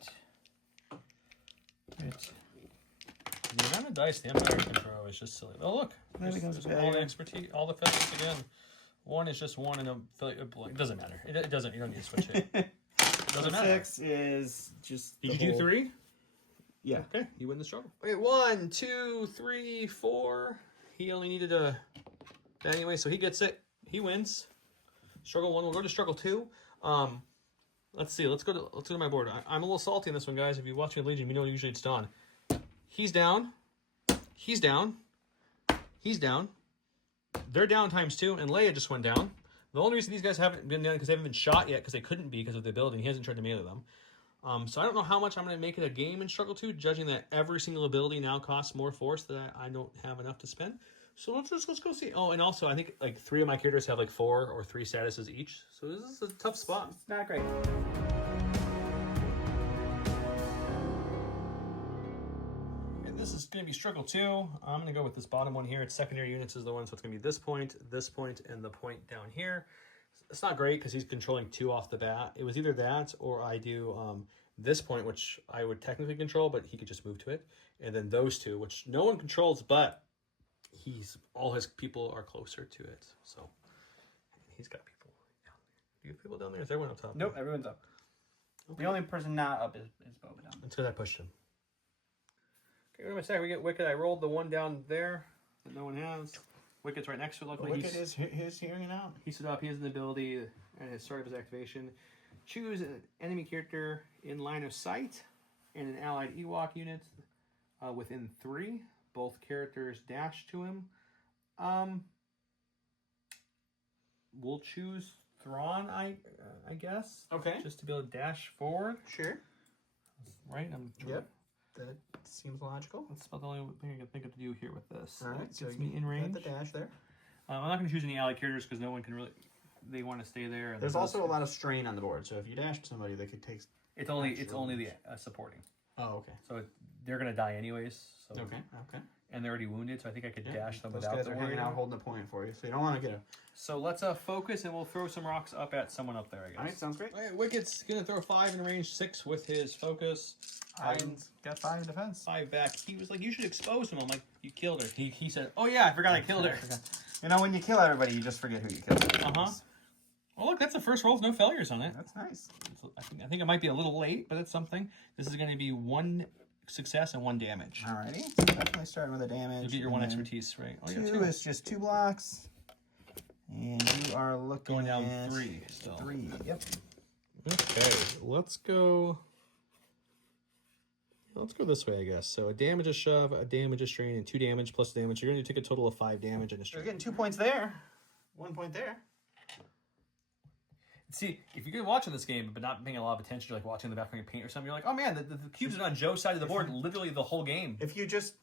The amount of dice the Empire can throw is just silly. Oh, look. There's all the expertise, all the failures again. 1 is just 1 and a failure. It doesn't matter. It doesn't. You don't need to switch it. It doesn't matter. 6 is just. Did you do 3? Yeah. Okay, you win the struggle. Okay, 1, 2, 3, 4. He only needed a. Anyway, so he gets it. He wins. Struggle 1. We'll go to struggle 2. Let's see. Let's go to my board. I'm a little salty on this one, guys. If you're watching Legion, you know usually it's done. He's down. He's down. He's down. They're down ×2, and Leia just went down. The only reason these guys haven't been down because they haven't been shot yet because they couldn't be because of the ability. He hasn't tried to melee them. So I don't know how much I'm going to make it a game in Struggle 2, judging that every single ability now costs more force that I don't have enough to spend. So let's go see. Oh, and also I think like 3 of my characters have like 4 or 3 statuses each. So this is a tough spot. It's not great. And this is going to be Struggle 2. I'm going to go with this bottom one here. It's secondary units is the one, so it's going to be this point, and the point down here. It's not great because he's controlling 2 off the bat. It was either that or I do this point, which I would technically control, but he could just move to it. And then those 2, which no one controls, but all his people are closer to it. So he's got people down there. Do you have people down there? Is everyone up top? Nope, everyone's up. Okay. The only person not up is Boba down. It's because I pushed him. Okay, what am I saying? We get Wicked. I rolled the 1 down there that no one has. Wicked's right next to it. Luckily, Wicked is hearing it out. He stood up. He has an ability and his start of his activation. Choose an enemy character in line of sight and an allied Ewok unit within 3. Both characters dash to him. We'll choose Thrawn, I guess. Okay. Just to be able to dash forward. Sure. Right? Yep. That seems logical. That's about the only thing I can think of to do here with this. All right. That So gets me in range. Got the dash there. I'm not going to choose any allied characters because no one can really. They want to stay there. And there's also a lot of strain on the board, so if you dash somebody, they could take. It's only the supporting. Oh, okay. So they're going to die anyways. So. Okay. And they're already wounded, so I think I could dash them Those without guys the are warrior. hanging out holding a point for you, so you don't want to get a... So let's focus, and we'll throw some rocks up at someone up there, I guess. All right, sounds great. All right, Wicket's going to throw 5 in range 6 with his focus. Iden's got 5 in defense. 5 back. He was like, you should expose him. I'm like, you killed her. He said, oh yeah, I forgot I killed her. You know, when you kill everybody, you just forget who you killed. Uh-huh. Well, look, that's the first roll with no failures on it. That's nice. I think it might be a little late, but it's something. This is going to be 1 success and 1 damage. Alrighty, so definitely starting with a damage. You'll get your 1 expertise, right? Oh, 2 is just 2 blocks. And you are looking going down at 3 still. 3, yep. Okay, let's go this way, I guess. So a damage, a shove, a damage, a strain, and 2 damage plus damage. You're going to take a total of 5 damage and a You're strain. getting 2 points there. 1 point there. See, if you're watching this game but not paying a lot of attention, you're like watching the background paint or something, you're like, oh man, the cubes are on Joe's side of the board literally the whole game. If you just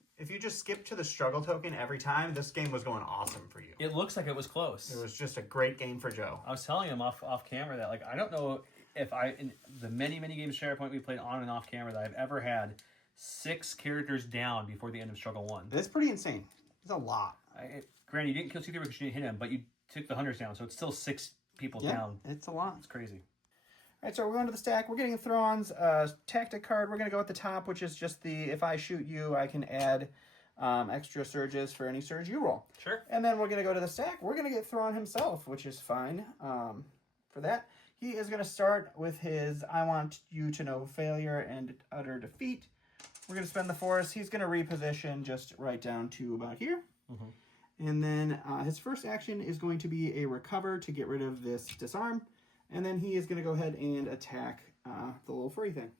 skip to the struggle token every time, this game was going awesome for you. It looks like it was close. It was just a great game for Joe. I was telling him off camera that, like, I don't know if in the many games Shatterpoint we played on and off camera that I've ever had 6 characters down before the end of Struggle 1. It's pretty insane. It's a lot. Granted, you didn't kill C3 because you didn't hit him, but you took the hunters down, so it's still 6 people down. It's a lot. It's crazy. All right, so we're going to the stack. We're getting Thrawn's tactic card. We're going to go at the top, which is just the, if I shoot you, I can add extra surges for any surge you roll. Sure. And then we're going to go to the stack. We're going to get Thrawn himself, which is fine for that. He is going to start with his I want you to know failure and utter defeat. We're going to spend the force. He's going to reposition just right down to about here. Mm-hmm. And then his first action is going to be a recover to get rid of this disarm. And then he is going to go ahead and attack the little furry thing.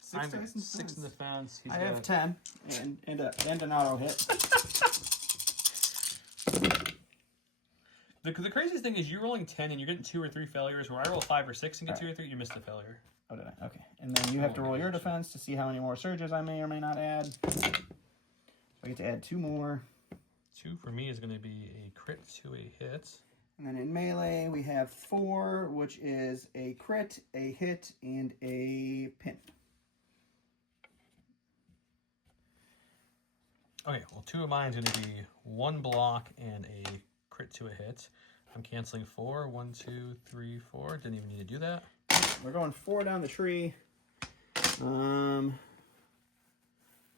6 dice in 6 in defense. I have 10 and an auto hit. The craziest thing is you're rolling 10 and you're getting 2 or 3 failures. Where I roll 5 or 6 and get 2 or 3, you missed a failure. Oh, did I? Okay. And then you have to roll your defense to see how many more surges I may or may not add. So I get to add 2 more. 2 for me is going to be a crit to a hit. And then in melee, we have 4, which is a crit, a hit, and a pin. Okay, well, 2 of mine is going to be 1 block and a crit to a hit. I'm canceling 4. 1, 2, 3, 4. Didn't even need to do that. We're going 4 down the tree. We'll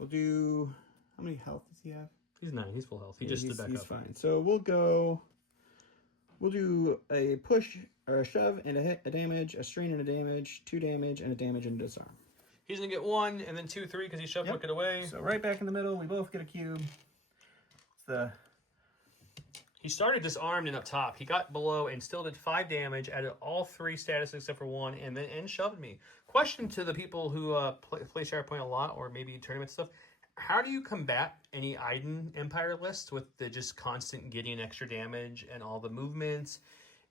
do... How many health does he have? He's 9. He's full health. He just stood back up. He's fine. So we'll go... We'll do a push, or a shove, and a hit, a damage, a strain and a damage, 2 damage, and a damage and a disarm. He's going to get 1, and then 2, 3, because he shoved Wicket away. So right back in the middle, we both get a cube. He started disarmed and up top. He got below and still did 5 damage, added all 3 status except for 1, and then shoved me. Question to the people who play Shatterpoint a lot, or maybe tournament stuff. How do you combat any Iden Empire list with the just constant getting extra damage and all the movements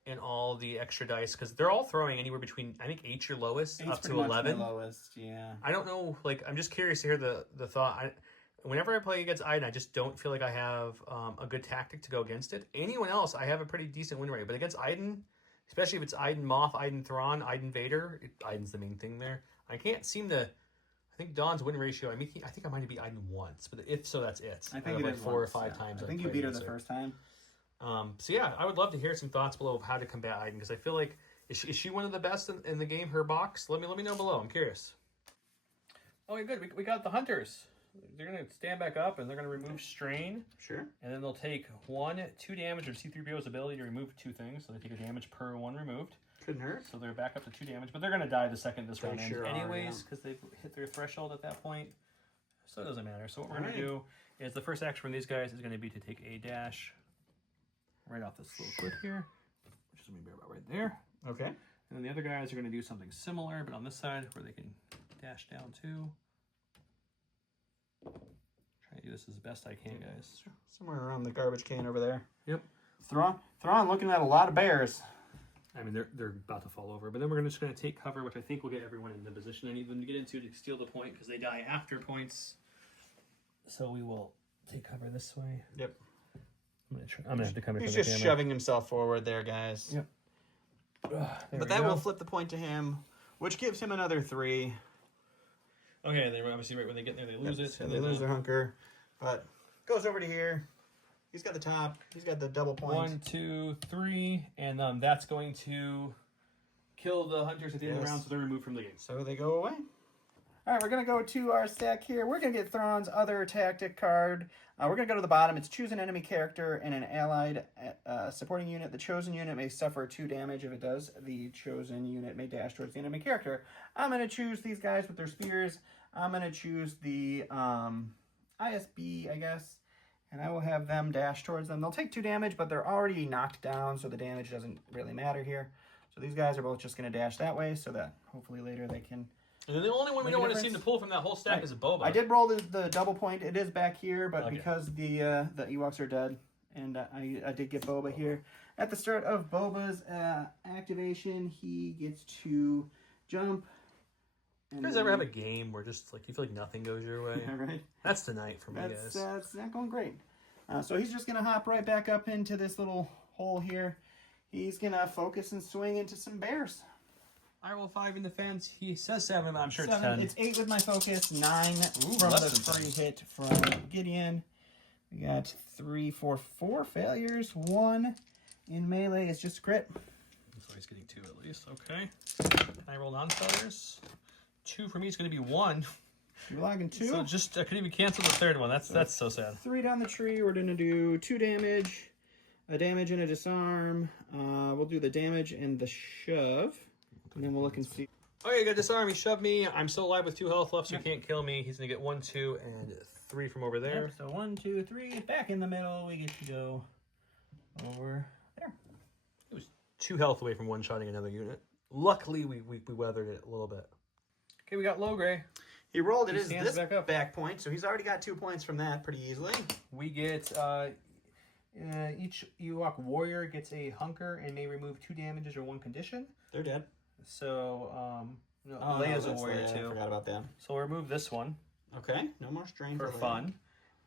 and all the extra dice? Because they're all throwing anywhere between, I think, 8's your lowest, up to 11. Lowest, yeah. I don't know, like, I'm just curious to hear the thought. Whenever I play against Iden, I just don't feel like I have a good tactic to go against it. Anyone else, I have a pretty decent win rate. But against Iden, especially if it's Iden Moff, Iden Thrawn, Iden Vader, Iden's the main thing there. I can't seem to... I think Dawn's win ratio, I think I might have beat Iden once, but if so, that's it. I think it like is 4 or 5 times. I think you beat her the first time. So yeah, I would love to hear some thoughts below of how to combat Iden, because I feel like, is she one of the best in the game, her box? Let me know below, I'm curious. Okay, good, we got the Hunters. They're going to stand back up, and they're going to remove Strain. Sure. And then they'll take 2 damage of C-3PO's ability to remove 2 things, so they take a damage per 1 removed. Couldn't hurt. So they're back up to 2 damage, but they're going to die the second this round ends sure anyways, because they've hit their threshold at that point. So it doesn't matter. So what we're going to do is the first action from these guys is going to be to take a dash right off this little clip here, which is going to be about right there. Okay. And then the other guys are going to do something similar, but on this side where they can dash down to. Try to do this as best I can, guys. Somewhere around the garbage can over there. Yep. Thrawn looking at a lot of bears. I mean, they're about to fall over. But then we're just going to take cover, which I think will get everyone in the position I need them to get into to steal the point, because they die after points. So we will take cover this way. Yep. I'm going to have to come in He's for the just camera. shoving himself forward there, guys. Yep. But that will flip the point to him, which gives him another 3. Okay, they obviously right when they get there, they lose it. So they lose their hunker, but goes over to here. He's got the top. He's got the double point. 1, 2, 3, and that's going to kill the hunters at the end of the round, so they're removed from the game. So they go away. All right, we're going to go to our stack here. We're going to get Thrawn's other tactic card. We're going to go to the bottom. It's choose an enemy character and an allied supporting unit. The chosen unit may suffer 2 damage. If it does, the chosen unit may dash towards the enemy character. I'm going to choose these guys with their spears. I'm going to choose the ISB, I guess, and I will have them dash towards them. They'll take 2 damage, but they're already knocked down, so the damage doesn't really matter here. So these guys are both just going to dash that way so that hopefully later they can... And then the only one we don't want to seem to pull from that whole stack is a Boba. I did roll the double point. It is back here, but because the Ewoks are dead, and I did get Boba here. At the start of Boba's activation, he gets to jump. You guys ever have a game where just like you feel like nothing goes your way? Yeah, right. That's tonight for me, guys. That's not going great. So he's just going to hop right back up into this little hole here. He's going to focus and swing into some bears. I roll 5 in defense. He says 7, but I'm sure 7. it's 10. It's 8 with my focus, 9 from the free hit from Gideon. We got 3, 4 failures. 1 in melee is just a crit. So he's getting 2 at least. Okay. Can I roll non-failures? 2 for me is going to be 1. You're logging 2. So just I could even cancel the third one. That's so sad. 3 down the tree. We're going to do 2 damage, a damage and a disarm. We'll do the damage and the shove. And then we'll look and see. Okay, you got disarm. He shoved me. I'm still alive with 2 health left, so he can't kill me. He's going to get 1, 2, and 3 from over there. Yep, so 1, 2, 3. Back in the middle. We get to go over there. It was 2 health away from one-shotting another unit. Luckily, we weathered it a little bit. Okay, we got low gray. He rolled it. Is this back point, so he's already got 2 points from that pretty easily. We get each Ewok warrior gets a hunker and may remove 2 damages or 1 condition. They're dead. So, Leia's a warrior Leia. too. I forgot about them. So we'll remove this one. Okay, no more strain for fun.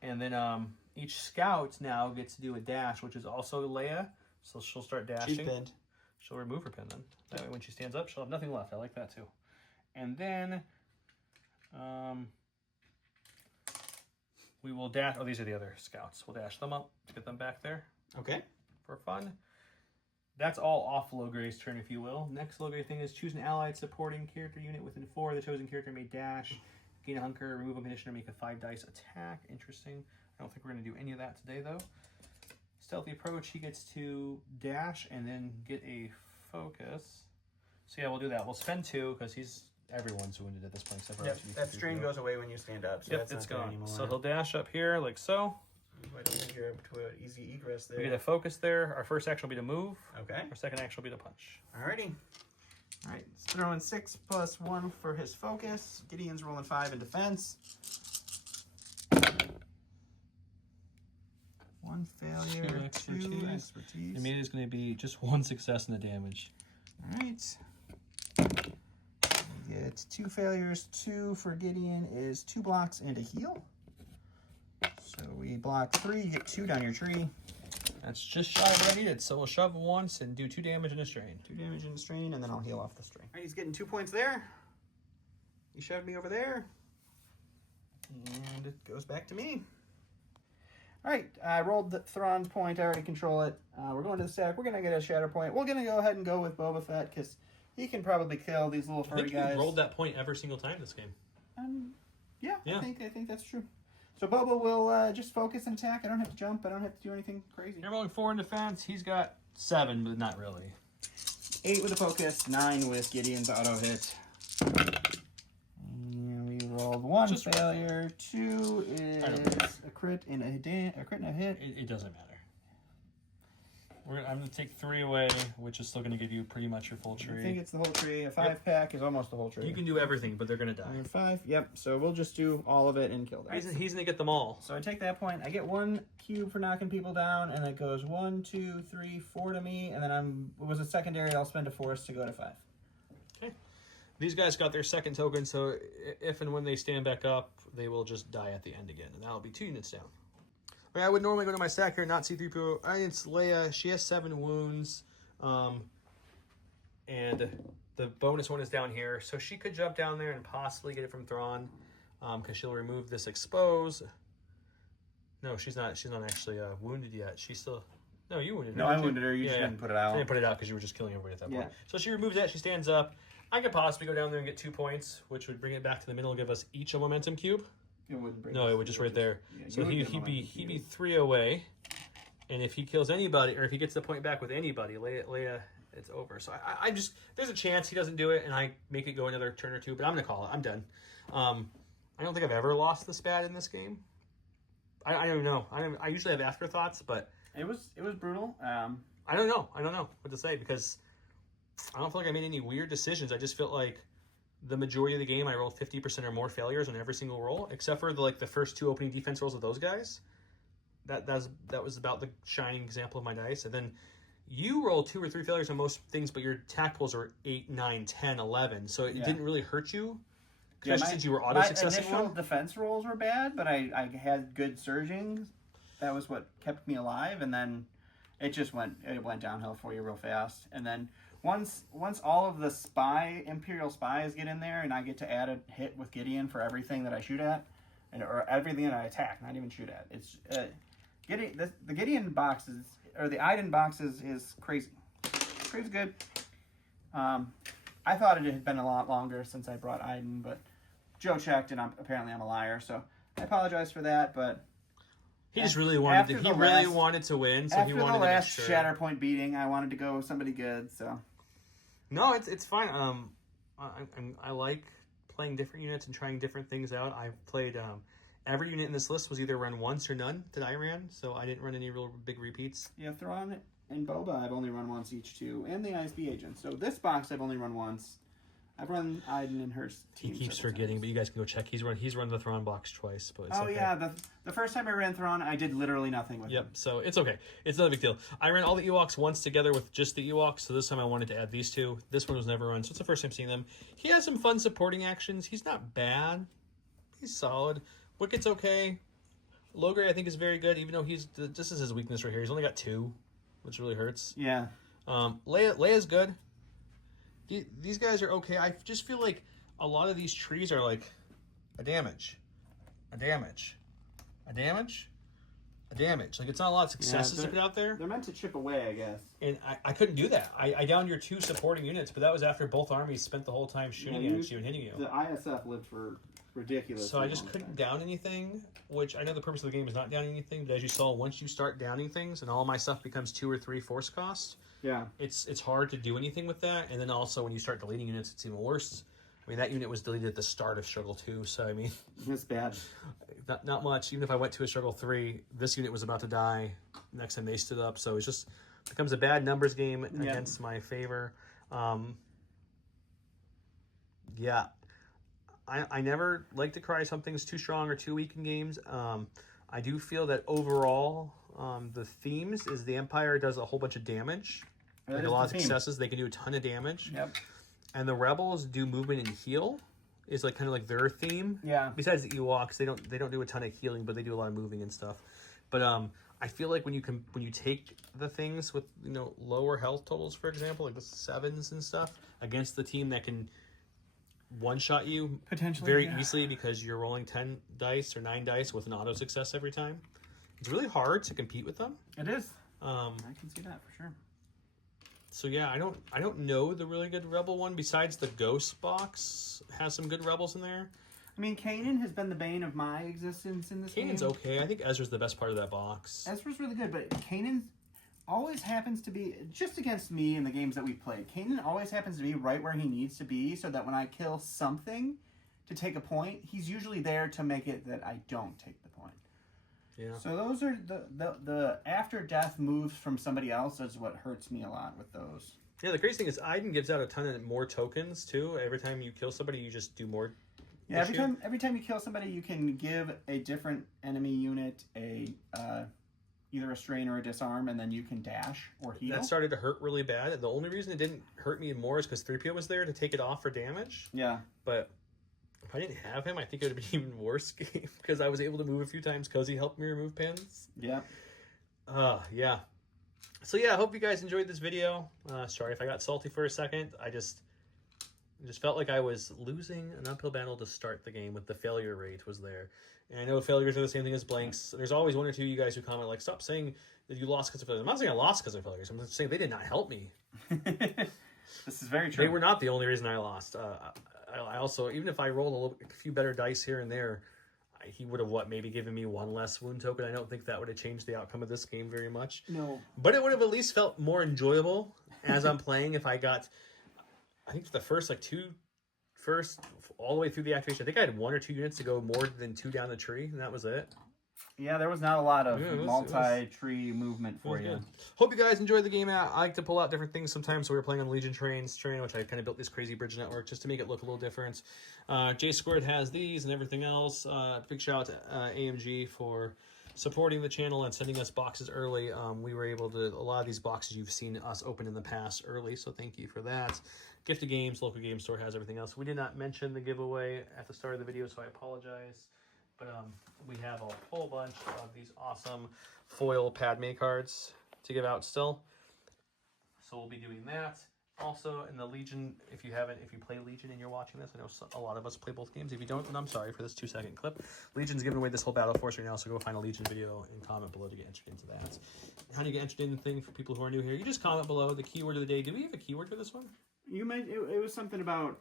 And then each scout now gets to do a dash, which is also Leia. So she'll start dashing. She's pinned. She'll remove her pin then. That way when she stands up, she'll have nothing left. I like that too. And then we will dash. Oh, these are the other scouts. We'll dash them up to get them back there. Okay. For fun. That's all off Logray's turn, if you will. Next Logray thing is choose an allied supporting character unit within 4. The chosen character may dash, gain a hunker, remove a condition, or make a 5 dice attack. Interesting. I don't think we're going to do any of that today, though. Stealthy approach, he gets to dash and then get a focus. So yeah, we'll do that. We'll spend 2 because everyone's wounded at this point. Except for that strain goes away when you stand up. So yep, it's gone. So he'll dash up here like so. You're up to an easy egress there. We get a focus there. Our first action will be to move. Okay. Our second action will be to punch. Alrighty. Alright, he's throwing 6 plus 1 for his focus. Gideon's rolling 5 in defense. 1 failure, 2 expertise. Immediately is going to be just 1 success in the damage. Alright. We get 2 failures. 2 for Gideon is 2 blocks and a heal. So we block 3, you get 2 down your tree. That's just shy of what I needed. So we'll shove once and do 2 damage and a strain. 2 damage and a strain, and then I'll heal off the strain. Alright, he's getting 2 points there. He shoved me over there. And it goes back to me. Alright, I rolled the Thrawn's point. I already control it. We're going to the stack. We're going to get a Shatterpoint. We're going to go ahead and go with Boba Fett, because he can probably kill these little furry guys. You rolled that point every single time this game. Yeah. I think that's true. So Boba will just focus and attack. I don't have to jump. I don't have to do anything crazy. You're rolling 4 in defense. He's got 7, but not really. 8 with a focus, 9 with Gideon's auto hit. And we rolled 1 failure. 2 is a crit and a crit and a hit. It doesn't matter. I'm going to take 3 away, which is still going to give you pretty much your full tree. I think it's the whole tree. A 5-pack is almost the whole tree. You can do everything, but they're going to die. 5, yep. So we'll just do all of it and kill them. He's going to get them all. So I take that point. I get 1 cube for knocking people down, and it goes 1, 2, 3, 4 to me, and then was a secondary. I'll spend a force to go to 5. Okay. These guys got their second token, so if and when they stand back up, they will just die at the end again, and that'll be 2 units down. I would normally go to my stack here, not C-3PO. It's Leia. She has 7 wounds. And The bonus one is down here, so she could jump down there and possibly get it from Thrawn, because she'll remove this expose. No, she's not actually wounded yet. She's still... No, you wounded her. No, I wounded her. You just didn't put it out. I didn't put it out because you were just killing everybody at that point. So she removes that. She stands up. I could possibly go down there and get 2 points, which would bring it back to the middle and give us each a momentum cube. It wouldn't bring No, it would just right there. Yeah, so he'd be 3 away, and if he kills anybody, or if he gets the point back with anybody, Leia, it's over. So I just, there's a chance he doesn't do it, and I make it go another turn or two, but I'm gonna call it. I'm done. I don't think I've ever lost this bad in this game. I don't know. I usually have afterthoughts, but it was brutal. I don't know what to say, because I don't feel like I made any weird decisions. I just felt like the majority of the game I rolled 50% or more failures on every single roll, except for the first 2 opening defense rolls of those guys. That was about the shining example of my dice. And then you rolled 2 or 3 failures on most things, but your attack pulls are 8, 9, 10, 11. So it didn't really hurt you. Since you were auto-successing my initial defense rolls were bad, but I had good surging. That was what kept me alive, and then it went downhill for you real fast. And then once all of the Imperial spies get in there, and I get to add a hit with Gideon for everything that I shoot at, or everything that I attack, not even shoot at. It's the Gideon boxes, or the Iden boxes, is crazy. Crazy good. I thought it had been a lot longer since I brought Iden, but Joe checked, and apparently I'm a liar, so I apologize for that. But he just really wanted to. He really wanted to win, so he wanted to make sure. After the last Shatterpoint beating, I wanted to go with somebody good. So no, it's fine. I like playing different units and trying different things out. I've played every unit in this list was either run once or none that I ran, so I didn't run any real big repeats. Yeah, Thrawn and Boba I've only run once each too, and the ISB agent. So this box I've only run once. I've run Iden and her team. He keeps forgetting, but you guys can go check. He's run the Thrawn box twice, but it's okay. Yeah, the first time I ran Thrawn, I did literally nothing with him. So it's okay. It's not a big deal. I ran all the Ewoks once together with just the Ewoks, so this time I wanted to add these 2. This one was never run, so it's the first time seeing them. He has some fun supporting actions. He's not bad. He's solid. Wicket's okay. Logray I think is very good, even though this is his weakness right here. He's only got 2, which really hurts. Yeah. Leia's good. These guys are okay. I just feel like a lot of these trees are like a damage. Like, it's not a lot of successes to put out there. They're meant to chip away, I guess. And I couldn't do that. I downed your 2 supporting units, but that was after both armies spent the whole time shooting at you and hitting you. The ISF lived for ridiculous. So I just couldn't down anything, which I know the purpose of the game is not downing anything, but as you saw, once you start downing things and all my stuff becomes 2 or 3 force costs, it's hard to do anything with that. And then also when you start deleting units, it's even worse. I mean, that unit was deleted at the start of Struggle 2, so I mean... It's bad. Not much. Even if I went to a Struggle 3, this unit was about to die next time they stood up, so it just becomes a bad numbers game against my favor. I never like to cry something's too strong or too weak in games. I do feel that overall, the themes is the Empire does a whole bunch of damage. Like a lot of successes, they can do a ton of damage. Yep. And the Rebels do movement and heal. Is like kind of like their theme. Yeah. Besides the Ewoks, they don't do a ton of healing, but they do a lot of moving and stuff. But I feel like when you take the things with lower health totals, for example, like the 7s and stuff, against the team that can one-shot you potentially very easily because you're rolling 10 dice or 9 dice with an auto success every time, it's really hard to compete with them. It is. I can see that for sure. So yeah, I don't know the really good Rebel one besides the Ghost box has some good Rebels in there. I mean, Kanan has been the bane of my existence in this game. Kanan's okay. I think Ezra's the best part of that box. Ezra's really good, but Kanan always happens to be, just against me in the games that we've played, Kanan always happens to be right where he needs to be so that when I kill something to take a point, he's usually there to make it that I don't take the point. Yeah. So those are the after death moves from somebody else is what hurts me a lot with those. Yeah, the crazy thing is Iden gives out a ton of more tokens too. Every time you kill somebody, you just do more. Yeah, every time you kill somebody, you can give a different enemy unit either a strain or a disarm, and then you can dash or heal. That started to hurt really bad. The only reason it didn't hurt me more is because 3PO was there to take it off for damage. Yeah. But if I didn't have him, I think it would have been even worse game because I was able to move a few times because he helped me remove pins. Yeah. Yeah. So yeah, I hope you guys enjoyed this video. Sorry if I got salty for a second. It just felt like I was losing an uphill battle to start the game with the failure rate was there. And I know failures are the same thing as blanks. There's always one or two of you guys who comment like, stop saying that you lost because of failures. I'm not saying I lost because of failures. I'm saying they did not help me. This is very true. They were not the only reason I lost. I also, even if I rolled a few better dice here and there, he would have, maybe given me one less wound token. I don't think that would have changed the outcome of this game very much. No. But it would have at least felt more enjoyable as I'm playing if I got, I think the first, all the way through the activation, I think I had 1 or 2 units to go more than 2 down the tree, and that was it. Yeah, there was not a lot of multi-tree movement for you. Good. Hope you guys enjoyed the game out. I like to pull out different things sometimes. So we were playing on Legion terrain, which I kind of built this crazy bridge network just to make it look a little different. J Squared has these and everything else. Big shout out to AMG for supporting the channel and sending us boxes early. We were able to, a lot of these boxes you've seen us open in the past early, so thank you for that. Gift of Games, local game store has everything else. We did not mention the giveaway at the start of the video, so I apologize. But we have a whole bunch of these awesome foil Padme cards to give out still. So we'll be doing that. Also, in the Legion, if you play Legion and you're watching this, I know a lot of us play both games. If you don't, then I'm sorry for this 2-second clip. Legion's giving away this whole Battle Force right now, so go find a Legion video and comment below to get entered into that. How do you get entered in the thing for people who are new here? You just comment below the keyword of the day. Do we have a keyword for this one? You made it was something about,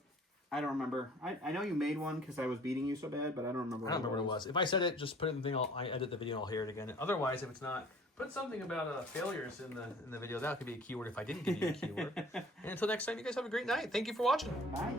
I don't remember. I know you made one because I was beating you so bad, but I don't remember. I don't remember what it was. If I said it, just put it in the thing. I edit the video and I'll hear it again. Otherwise, if it's not, put something about failures in the video. That could be a keyword if I didn't give you a keyword. And until next time, you guys have a great night. Thank you for watching. Bye.